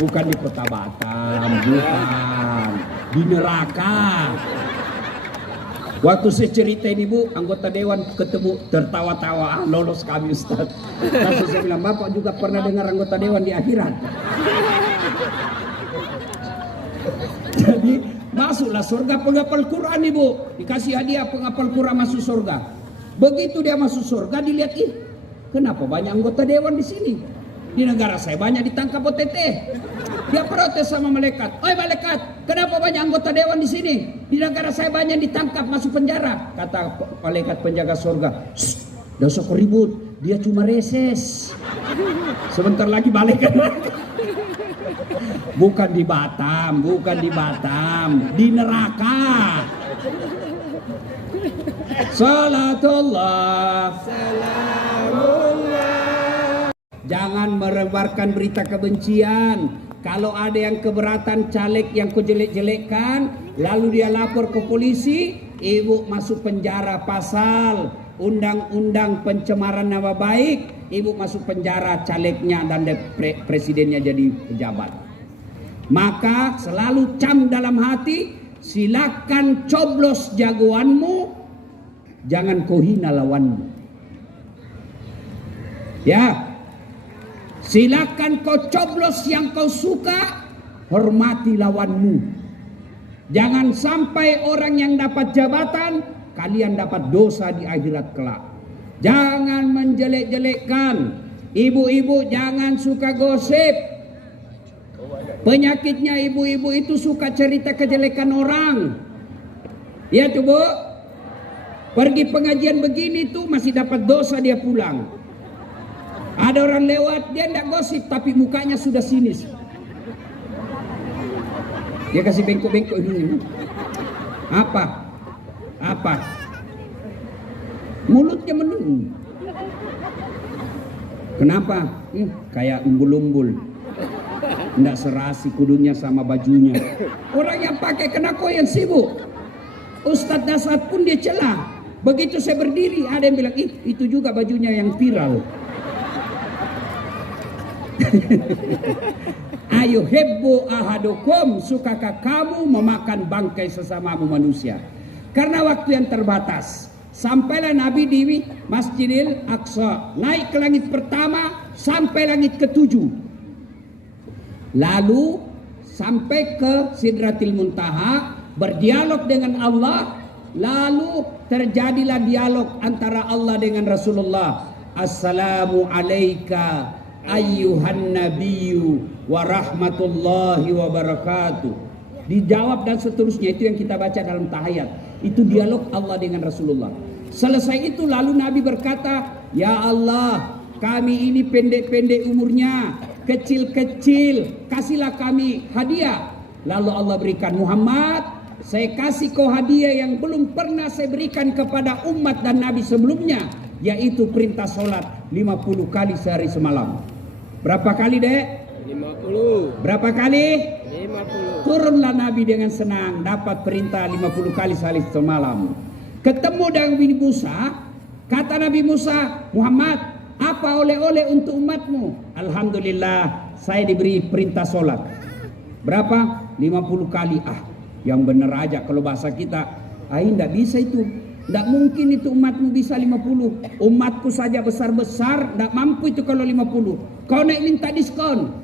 Bukan di Kota Batam, bukan. Di neraka. Waktu saya cerita ini Bu, anggota dewan ketemu tertawa-tawa, lolos kami Ustaz. Lalu saya bilang, Bapak juga pernah dengar anggota dewan di akhirat. Jadi masuklah surga penghafal Quran Ibu, dikasih hadiah penghafal Quran masuk surga. Begitu dia masuk surga dilihat, kenapa banyak anggota dewan di sini? Di negara saya banyak ditangkap OTT. Dia protes sama malaikat. Oi malaikat, kenapa banyak anggota dewan di sini? Di negara saya banyak ditangkap masuk penjara. Kata malaikat penjaga surga, "Dah usah ribut, dia cuma reses. Sebentar lagi balik." Bukan di Batam, bukan di Batam, di neraka. Salatullah, salamullah. Jangan merebarkan berita kebencian. Kalau ada yang keberatan caleg yang kau jelek-jelekkan, lalu dia lapor ke polisi, ibu masuk penjara pasal undang-undang pencemaran nama baik, ibu masuk penjara calegnya dan presidennya jadi pejabat. Maka selalu cam dalam hati, silakan coblos jagoanmu, jangan kau hina lawanmu. Ya, silakan kau coblos yang kau suka, hormati lawanmu. Jangan sampai orang yang dapat jabatan, kalian dapat dosa di akhirat kelak. Jangan menjelek-jelekkan. Ibu-ibu jangan suka gosip. Penyakitnya ibu-ibu itu suka cerita kejelekan orang. Ya tuh Bu, pergi pengajian begini tuh masih dapat dosa dia pulang. Ada orang lewat dia tidak gosip tapi mukanya sudah sinis. Dia kasih bengkok-bengkok ini. Apa? Mulutnya menung. Kenapa? Kayak umbul-umbul. Nggak serasi kudunya sama bajunya. Orang yang pakai kena koyan sibuk. Ustadz Dasat pun dia celah. Begitu saya berdiri ada yang bilang, itu juga bajunya yang viral. Ayo hebbo ahadukum, sukakah kamu memakan bangkai sesamamu manusia? Karena waktu yang terbatas. Sampailah Nabi di Masjidil Aqsa, naik ke langit pertama sampai langit ke-7. Lalu sampai ke Sidratil Muntaha, berdialog dengan Allah. Lalu terjadilah dialog antara Allah dengan Rasulullah. Assalamu alayka ayyuhan nabiyyu wa rahmatullahi wa barakatuh. Dijawab dan seterusnya, itu yang kita baca dalam tahiyat. Itu dialog Allah dengan Rasulullah. Selesai itu lalu Nabi berkata, ya Allah, kami ini pendek-pendek umurnya, kecil-kecil, kasihlah kami hadiah. Lalu Allah berikan, Muhammad, saya kasih kau hadiah yang belum pernah saya berikan kepada umat dan Nabi sebelumnya, yaitu perintah sholat 50 kali sehari semalam. Berapa kali dek? 50. Berapa kali? 50. Turunlah Nabi dengan senang, dapat perintah 50 kali sehari semalam. Ketemu dengan Nabi Musa, kata Nabi Musa, Muhammad, apa oleh-oleh untuk umatmu? Alhamdulillah, saya diberi perintah sholat. Berapa? 50 kali. Yang benar aja kalau bahasa kita. Tidak bisa itu. Tidak mungkin itu umatmu bisa 50. Umatku saja besar-besar, tidak mampu itu kalau 50. Kau naik minta diskon.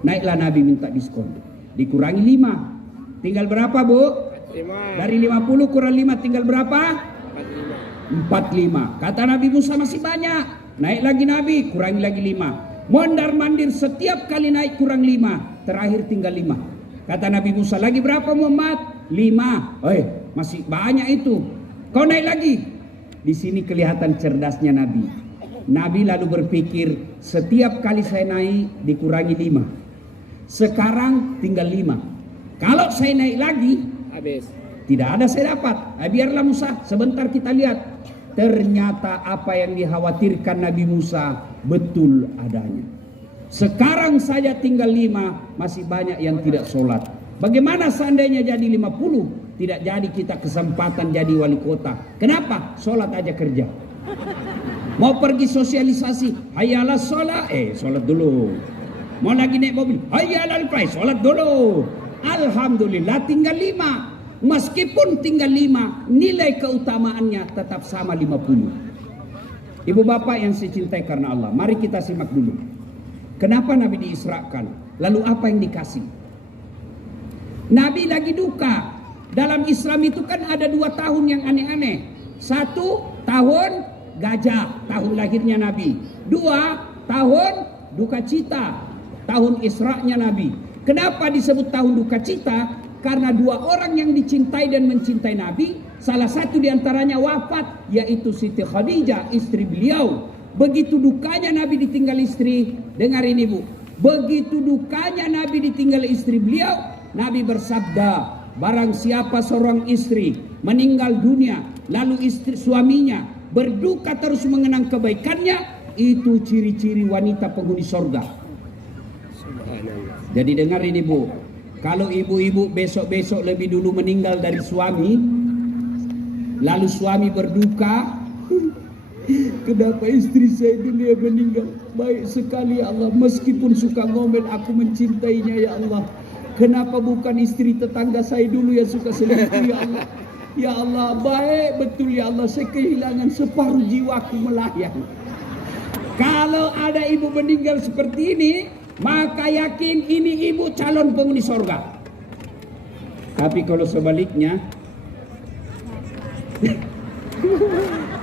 Naiklah Nabi minta diskon. Dikurangi 5. Tinggal berapa Bu? 5. Dari 50 kurang 5 tinggal berapa? 45. 45. Kata Nabi Musa masih banyak. Naik lagi Nabi, kurangi lagi 5. Mondar-mandir setiap kali naik kurang 5. Terakhir tinggal 5. Kata Nabi Musa, lagi berapa Muhammad? 5. Masih banyak itu. Kau naik lagi. Di sini kelihatan cerdasnya Nabi. Nabi lalu berpikir, setiap kali saya naik dikurangi 5. Sekarang tinggal 5. Kalau saya naik lagi, Habis. tidak ada saya dapat. Biarlah Musa, sebentar kita lihat. Ternyata apa yang dikhawatirkan Nabi Musa betul adanya. Sekarang saja tinggal 5, masih banyak yang tidak sholat. Bagaimana seandainya jadi 50? Tidak jadi kita kesempatan jadi wali kota. Kenapa? Sholat aja kerja. Mau pergi sosialisasi, hayalah sholat, sholat dulu. Mau lagi naik mobil, hayalah fly, sholat dulu. Alhamdulillah tinggal 5. Meskipun tinggal 5, nilai keutamaannya tetap sama 50. Ibu bapak yang saya cintai karena Allah, mari kita simak dulu. Kenapa Nabi diisrakan? Lalu apa yang dikasih? Nabi lagi duka. Dalam Islam itu kan ada 2 tahun yang aneh-aneh. 1 tahun gajah, tahun lahirnya Nabi. 2 tahun duka cita, tahun Isra'nya Nabi. Kenapa disebut tahun duka cita? Karena 2 orang yang dicintai dan mencintai Nabi, salah satu diantaranya wafat, yaitu Siti Khadijah, istri beliau. Begitu dukanya Nabi ditinggal istri, dengar ini Bu. Begitu dukanya Nabi ditinggal istri beliau, Nabi bersabda, barang siapa seorang istri meninggal dunia, lalu istri suaminya berduka terus mengenang kebaikannya, itu ciri-ciri wanita penghuni sorga. Jadi dengar ini Bu, kalau ibu-ibu besok-besok lebih dulu meninggal dari suami, lalu suami berduka, kenapa istri saya dulu yang meninggal? Baik sekali ya Allah, meskipun suka ngomel aku mencintainya ya Allah. Kenapa bukan istri tetangga saya dulu yang suka selingkuh, ya Allah? Ya Allah, baik betul ya Allah, saya kehilangan separuh jiwaku melayang. Kalau ada ibu meninggal seperti ini, maka yakin ini ibu calon penghuni surga. Tapi kalau sebaliknya,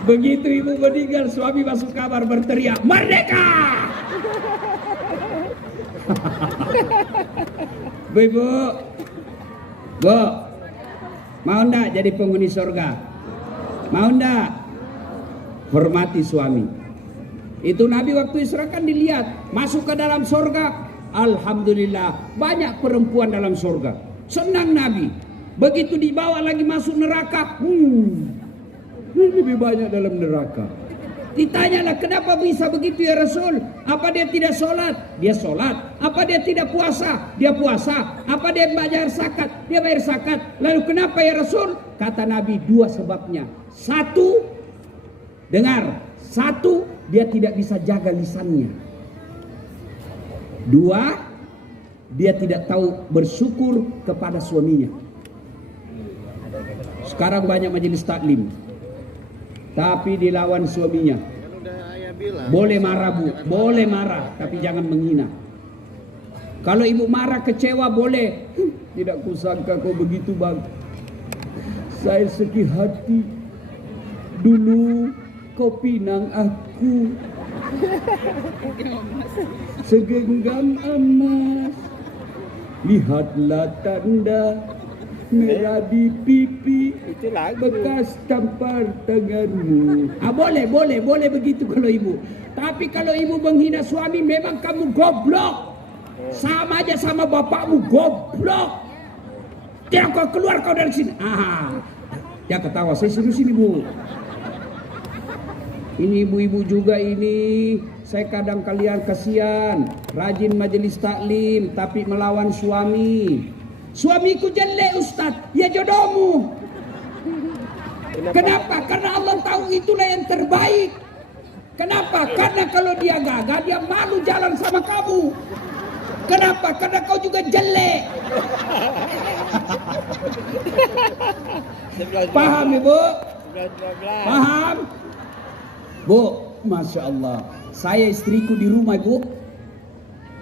begitu ibu meninggal, suami masuk kamar berteriak, "Merdeka!" Bu, mau ndak jadi penghuni surga? Mau ndak? Hormati suami. Itu Nabi waktu Isra kan dilihat masuk ke dalam surga. Alhamdulillah banyak perempuan dalam surga. Senang Nabi. Begitu dibawa lagi masuk neraka, lebih banyak dalam neraka. Ditanyalah, kenapa bisa begitu ya Rasul? Apa dia tidak sholat? Dia sholat. Apa dia tidak puasa? Dia puasa. Apa dia bayar zakat? Dia bayar zakat. Lalu kenapa ya Rasul? Kata Nabi, dua sebabnya. Satu, dengar. Satu, dia tidak bisa jaga lisannya. Dua, dia tidak tahu bersyukur kepada suaminya. Sekarang banyak majelis taklim, tapi dilawan suaminya. Boleh marah bu, boleh marah, tapi jangan menghina. Kalau ibu marah kecewa boleh. Tidak kusangka kau begitu bang. Saya sedih hati. Dulu kau pinang aku segenggam emas. Lihatlah tanda merah di pipi, bekas tampar tanganmu. Boleh begitu kalau ibu. Tapi kalau ibu menghina suami, memang kamu goblok. Sama aja sama bapakmu, goblok. Dia kau keluar kau dari sini. Dia ketawa, saya suruh sini bu. Ini ibu-ibu juga ini. Saya kadang kalian kasihan, rajin majelis taklim tapi melawan suami. Suamiku jelek Ustaz, ya jodohmu. Kenapa? Karena Allah tahu itulah yang terbaik. Kenapa? Karena kalau dia gagal, dia malu jalan sama kamu. Kenapa? Karena kau juga jelek. Paham ibu? Paham? Bu, Masya Allah. Saya istriku di rumah bu.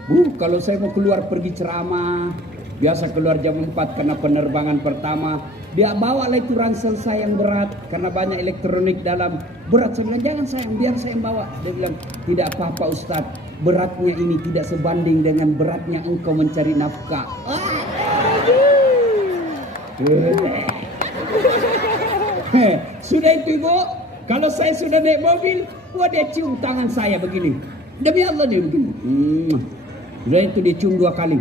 Bu, kalau saya mau keluar pergi ceramah, biasa keluar jam 4 karena penerbangan pertama. Dia bawa lah itu ransel saya yang berat karena banyak elektronik dalam. Berat, saya bilang jangan sayang, biar saya yang bawa. Dia bilang tidak apa-apa Ustaz, beratnya ini tidak sebanding dengan beratnya engkau mencari nafkah. Sudah itu ibu, kalau saya sudah naik mobil, dia cium tangan saya begini. Demi Allah dia begini. Sudah itu dia cium 2 kali.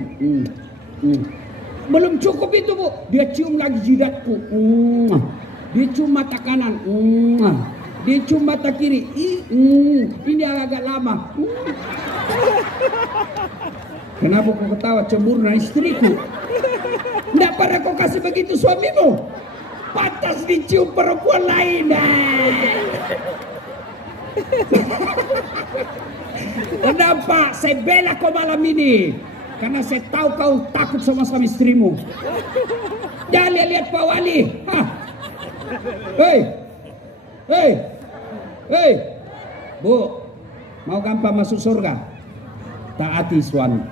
Belum cukup itu bu, dia cium lagi jidatku. Dia cium mata kanan. Dia cium mata kiri. Ini agak lama. Kenapa kau ketawa? Cemburu dengan istriku. Tidak pernah kau kasih begitu suamimu. Pantas dicium perempuan lain. Kenapa saya bela kau malam ini? Karena saya tahu kau takut sama istrimu. Jangan lihat Pak Wali. Hei, Bu, mau gampang masuk surga? Taati suami.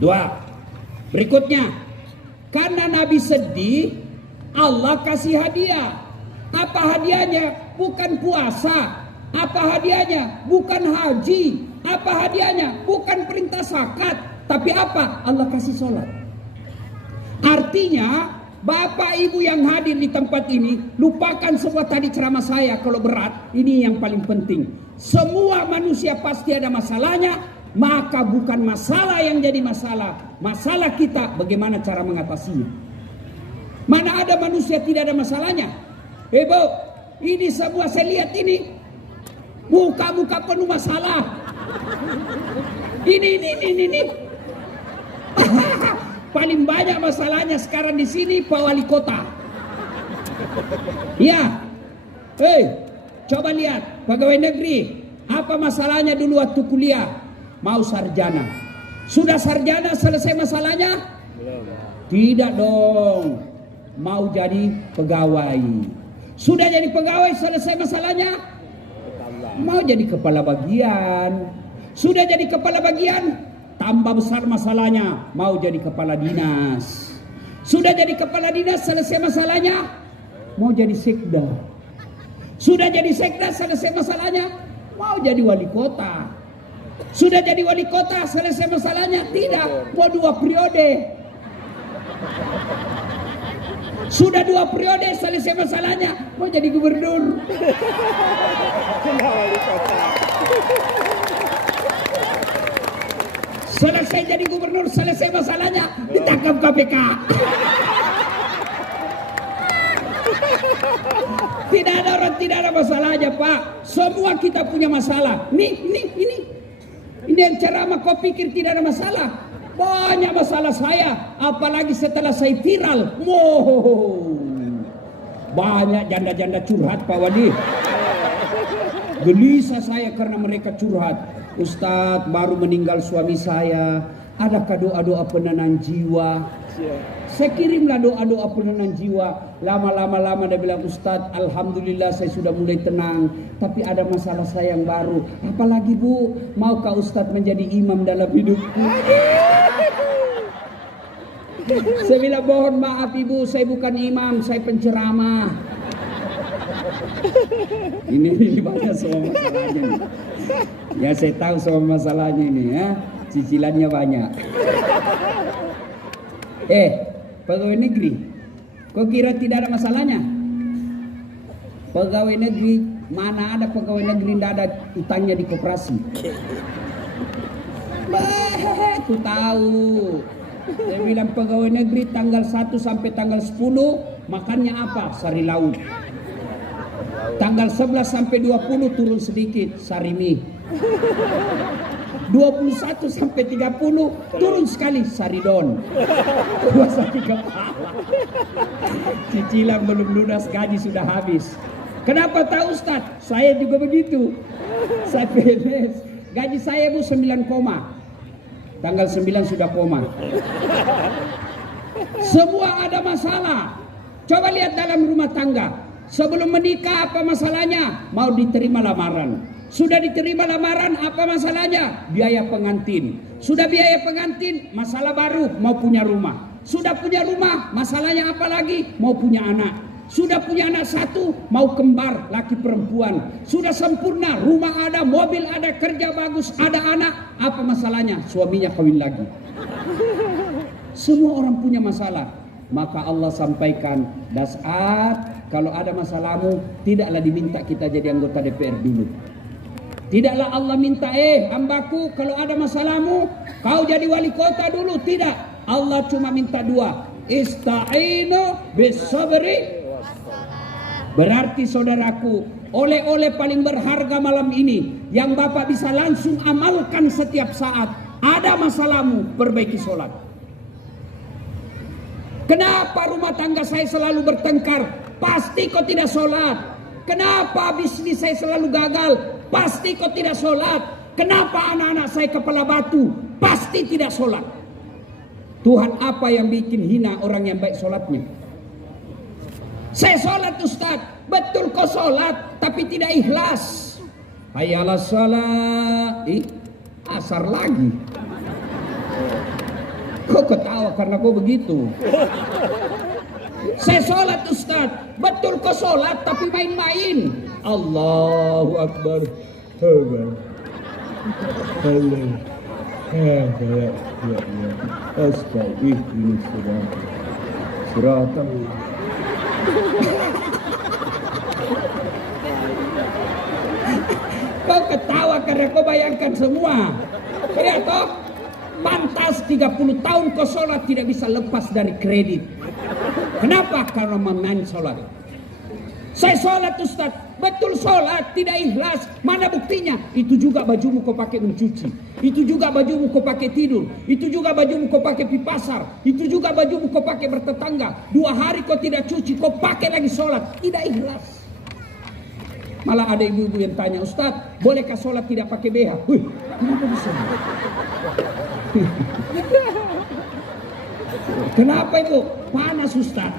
2. Berikutnya, karena Nabi sedih, Allah kasih hadiah. Apa hadiahnya? Bukan puasa. Apa hadiahnya? Bukan haji. Apa hadiahnya? Bukan perintah zakat. Tapi apa? Allah kasih sholat. Artinya, Bapak Ibu yang hadir di tempat ini, lupakan semua tadi ceramah saya kalau berat. Ini yang paling penting. Semua manusia pasti ada masalahnya. Maka bukan masalah yang jadi masalah. Masalah kita bagaimana cara mengatasinya. Mana ada manusia tidak ada masalahnya? Bu, ini semua saya lihat ini muka-muka penuh masalah. Ini. Paling banyak masalahnya sekarang di sini Pak Wali Kota. Ya. Coba lihat pegawai negeri. Apa masalahnya dulu waktu kuliah? Mau sarjana. Sudah sarjana selesai masalahnya? Tidak dong. Mau jadi pegawai. Sudah jadi pegawai selesai masalahnya? Mau jadi kepala bagian. Sudah jadi kepala bagian? Tambah besar masalahnya. Mau jadi kepala dinas. Sudah jadi kepala dinas selesai masalahnya? Mau jadi sekda. Sudah jadi sekda selesai masalahnya? Mau jadi wali kota. Sudah jadi wali kota selesai masalahnya? Tidak. Mau 2 periode. Sudah 2 periode selesai masalahnya? Mau jadi gubernur. Selesai jadi gubernur, selesai masalahnya, ditangkap KPK. Tidak ada orang tidak ada masalahnya, Pak. Semua kita punya masalah. Ini yang ceramah kau pikir tidak ada masalah. Banyak masalah saya, apalagi setelah saya viral. Wow. Banyak janda-janda curhat, Pak Wali. Gelisah saya karena mereka curhat. Ustadz, baru meninggal suami saya. Adakah doa-doa penenang jiwa? Saya kirimlah doa-doa penenang jiwa. Lama-lama dia bilang, Ustadz, alhamdulillah saya sudah mulai tenang. Tapi ada masalah saya yang baru. Apalagi Bu, maukah Ustadz menjadi imam dalam hidupku? Saya bilang, mohon maaf Ibu, saya bukan imam, saya penceramah. Ini banyak semua masalahnya nih. Ya saya tahu semua masalahnya ini ya. Cicilannya banyak. Pegawai negeri, kau kira tidak ada masalahnya? Pegawai negeri, mana ada pegawai negeri tidak ada utangnya di koperasi? Aku tahu. Saya bilang pegawai negeri tanggal 1 sampai tanggal 10 makannya apa? Sari laut. Tanggal 11 sampai 20 turun sedikit, sari mie. 21 sampai 30 turun sekali, saridon. Puasa 3 kepala. Cicilan belum lunas, gaji sudah habis. Kenapa tahu Ustaz? Saya juga begitu. Saya PNS. Gaji saya Bu 9 koma. Tanggal 9 sudah koma. Semua ada masalah. Coba lihat dalam rumah tangga. Sebelum menikah apa masalahnya? Mau diterima lamaran. Sudah diterima lamaran, apa masalahnya? Biaya pengantin. Sudah biaya pengantin, masalah baru, mau punya rumah. Sudah punya rumah, masalahnya apa lagi? Mau punya anak. Sudah punya anak 1, mau kembar, laki perempuan. Sudah sempurna, rumah ada, mobil ada, kerja bagus, ada anak. Apa masalahnya? Suaminya kawin lagi. Semua orang punya masalah. Maka Allah sampaikan, Das'at, kalau ada masalahmu, tidaklah diminta kita jadi anggota DPR dulu. Tidaklah Allah minta, hambaku kalau ada masalahmu, kau jadi wali kota dulu. Tidak. Allah cuma minta 2. Ista'inu bis-sabri. Berarti saudaraku, oleh-oleh paling berharga malam ini, yang Bapak bisa langsung amalkan setiap saat. Ada masalahmu, perbaiki sholat. Kenapa rumah tangga saya selalu bertengkar? Pasti kau tidak sholat. Kenapa bisnis saya selalu gagal? Pasti kau tidak sholat. Kenapa anak-anak saya kepala batu? Pasti tidak sholat. Tuhan apa yang bikin hina orang yang baik sholatnya? Saya sholat Ustaz. Betul kau sholat, tapi tidak ikhlas. Hayalah sholat. Asar lagi. Kau ketawa karena kau begitu. Saya sholat Ustaz. Betul kau sholat, tapi main-main. Allahu Akbar. Kau ketawa karena kau bayangkan semua. Ya toh? Pantas 30 tahun kau sholat tidak bisa lepas dari kredit. Kenapa? Karena main sholat. Saya sholat Ustaz, betul sholat, tidak ikhlas. Mana buktinya? Itu juga bajumu kau pakai mencuci. Itu juga bajumu kau pakai tidur. Itu juga bajumu kau pakai pi pasar. Itu juga bajumu kau pakai bertetangga. 2 hari kau tidak cuci, kau pakai lagi sholat. Tidak ikhlas. Malah ada ibu-ibu yang tanya, Ustaz, bolehkah sholat tidak pakai BH? Kenapa bisa? Kenapa Ibu? Panas Ustaz.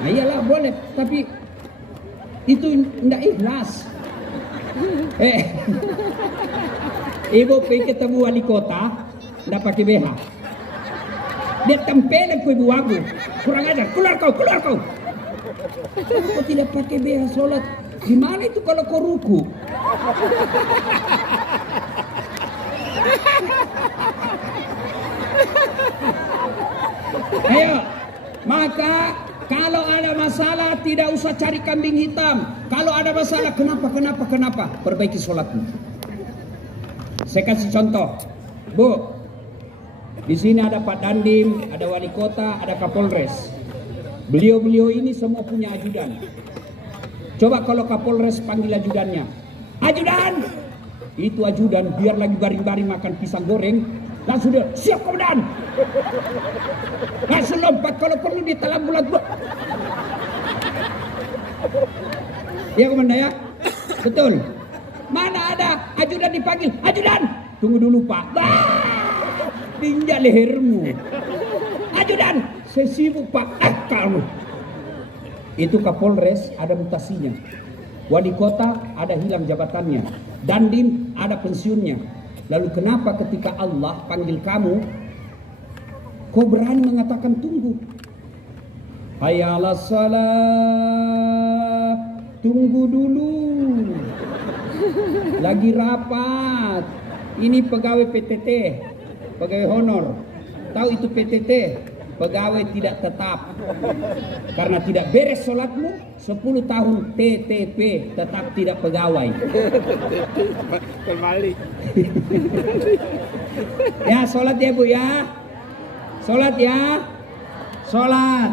Nah iyalah boleh, tapi itu tidak ikhlas. Ibu pergi ketemu wali kota, tidak pakai BH. Dia tempelin ke ibu aku. Kurang ajar, keluar kau, keluar kau. Kau tidak pakai BH sholat. Gimana itu kalau kau ruku? Ayo, maka kalau ada masalah tidak usah cari kambing hitam. Kalau ada masalah kenapa? Perbaiki sholatmu. Saya kasih contoh, Bu. Di sini ada Pak Dandim, ada wali kota, ada Kapolres. Beliau-beliau ini semua punya ajudan. Coba kalau Kapolres panggil ajudannya, ajudan, itu ajudan biar lagi baring-baring makan pisang goreng, langsung dia siap komandan. Langsung lompat kalau perlu di telan bulat. Ya komandan ya, betul. Mana ada ajudan dipanggil, ajudan, tunggu dulu Pak. Tinjak lehermu. Ajudan, saya sibuk Pak. Kamu. Itu Kapolres ada mutasinya. Wali kota ada hilang jabatannya. Dandim ada pensiunnya. Lalu kenapa ketika Allah panggil kamu, kau berani mengatakan tunggu? Hayya 'alas salah. Tunggu dulu. Lagi rapat. Ini pegawai PTT, pegawai honor. Tahu itu PTT? Pegawai tidak tetap. Karena tidak beres sholatmu, 10 tahun TTP, tetap tidak pegawai. Kembali. Ya, sholat ya Bu ya. Sholat ya. Sholat.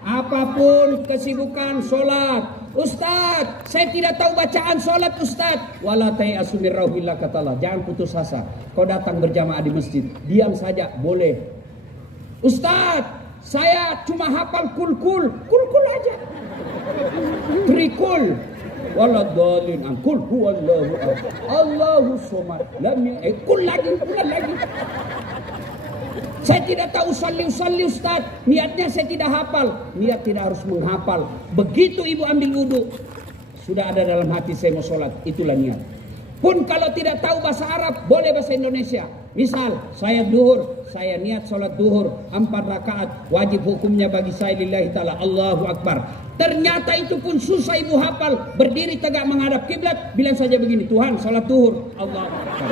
Apapun kesibukan sholat. Ustaz, saya tidak tahu bacaan sholat Ustaz. Wala tayasu min rauhillah, kata Allah. Jangan putus asa. Kau datang berjamaah di masjid, diam saja boleh. Ustaz, saya cuma hafal kul aja. Trikul. Waladhalin an kul huwallahu ahad. Allahu somad. Lam kul lagi. Saya tidak tahu usalli Ustaz. Niatnya saya tidak hafal. Niat tidak harus menghafal. Begitu ibu ambil wudhu, sudah ada dalam hati saya mau sholat. Itulah niat. Pun kalau tidak tahu bahasa Arab, boleh bahasa Indonesia. Misal, saya duhur, saya niat sholat duhur 4 rakaat. Wajib hukumnya bagi saya lillahi ta'ala. Allahu Akbar. Ternyata itu pun susah ibu hafal. Berdiri tegak menghadap kiblat, bilang saja begini, Tuhan sholat duhur. Allahu Akbar.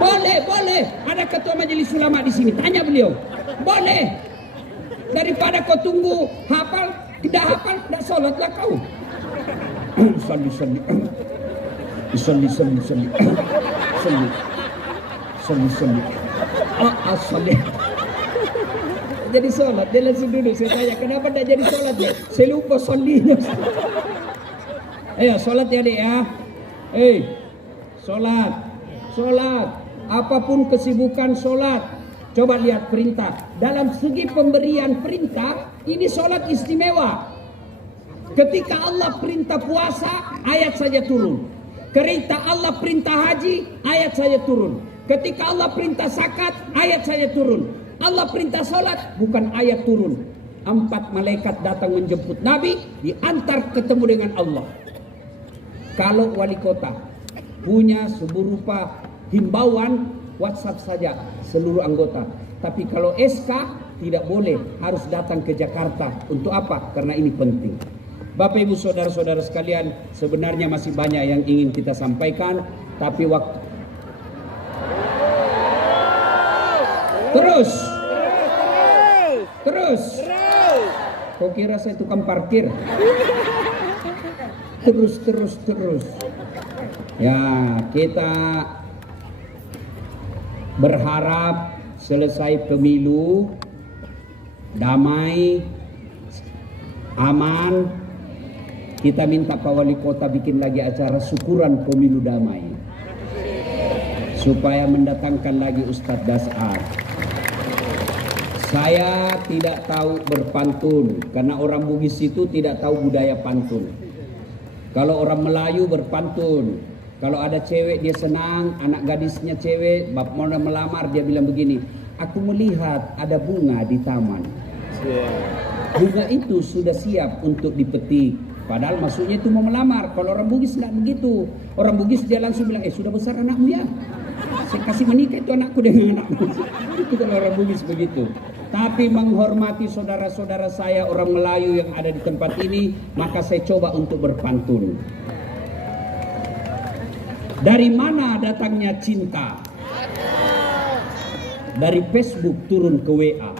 Boleh. Ada ketua majelis ulama di sini. Tanya beliau. Boleh. Daripada kau tunggu hafal, tidak hafal, tidak sholatlah kau. Salli. Salli. Jadi sholat, dia langsung duduk. Saya tanya, kenapa tidak jadi sholat ya? Saya lupa sallinya. Ayo sholat ya dek ya. Sholat. Apapun kesibukan sholat. Coba lihat perintah. Dalam segi pemberian perintah, ini sholat istimewa. Ketika Allah perintah puasa, ayat saja turun. Ketika Allah perintah haji, ayat saja turun. Ketika Allah perintah zakat, ayat saja turun. Allah perintah sholat, bukan ayat turun. 4 malaikat datang menjemput Nabi, diantar ketemu dengan Allah. Kalau wali kota punya seberupa himbauan, WhatsApp saja seluruh anggota. Tapi kalau SK tidak boleh, harus datang ke Jakarta. Untuk apa? Karena ini penting. Bapak Ibu saudara-saudara sekalian, sebenarnya masih banyak yang ingin kita sampaikan, tapi waktu terus. Kau kira saya tukang parkir? Terus. Ya, kita berharap selesai pemilu damai, aman. Kita minta Pak Wali Kota bikin lagi acara syukuran pemilu damai, supaya mendatangkan lagi Ustadz Dasar. Saya tidak tahu berpantun, karena orang Bugis itu tidak tahu budaya pantun. Kalau orang Melayu berpantun, kalau ada cewek dia senang, anak gadisnya cewek, bab mau melamar dia bilang begini, aku melihat ada bunga di taman. Bunga itu sudah siap untuk dipetik. Padahal maksudnya itu mau melamar. Kalau orang Bugis tidak begitu. Orang Bugis dia langsung bilang, sudah besar anakmu ya. Saya kasih menikah itu anakku dengan anakmu. Itu kalau orang Bugis begitu. Tapi menghormati saudara-saudara saya orang Melayu yang ada di tempat ini, maka saya coba untuk berpantun. Dari mana datangnya cinta? Dari Facebook turun ke WA.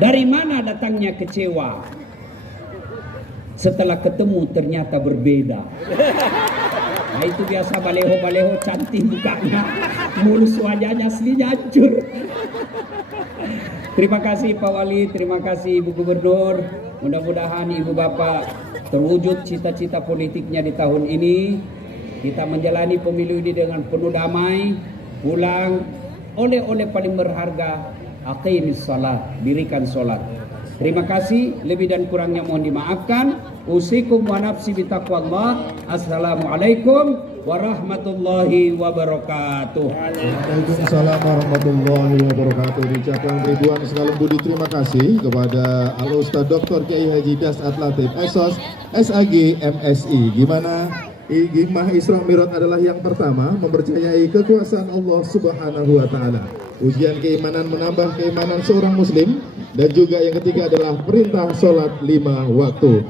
Dari mana datangnya kecewa? Setelah ketemu ternyata berbeda. Nah itu biasa baleho-baleho cantik mukanya, mulus wajahnya aslinya hancur. Terima kasih Pak Wali, terima kasih Ibu Gubernur. Mudah-mudahan Ibu Bapak terwujud cita-cita politiknya di tahun ini. Kita menjalani pemilu ini dengan penuh damai, pulang oleh-oleh paling berharga, aqimis salat, dirikan salat. Terima kasih, lebih dan kurangnya mohon dimaafkan. Usikum wa nafsi bitaqwallah. Assalamualaikum warahmatullahi wabarakatuh. Waalaikumsalam warahmatullahi wabarakatuh. Diucapkan ribuan sekali budi terima kasih kepada Al-Ustaz Dr. Kiai Haji Das'at Latif SOS SAG MSI. Gimana? Hikmah Isra Mi'raj adalah yang pertama, mempercayai kekuasaan Allah Subhanahu wa taala. Ujian keimanan menambah keimanan seorang muslim, dan juga yang ketiga adalah perintah sholat 5 waktu.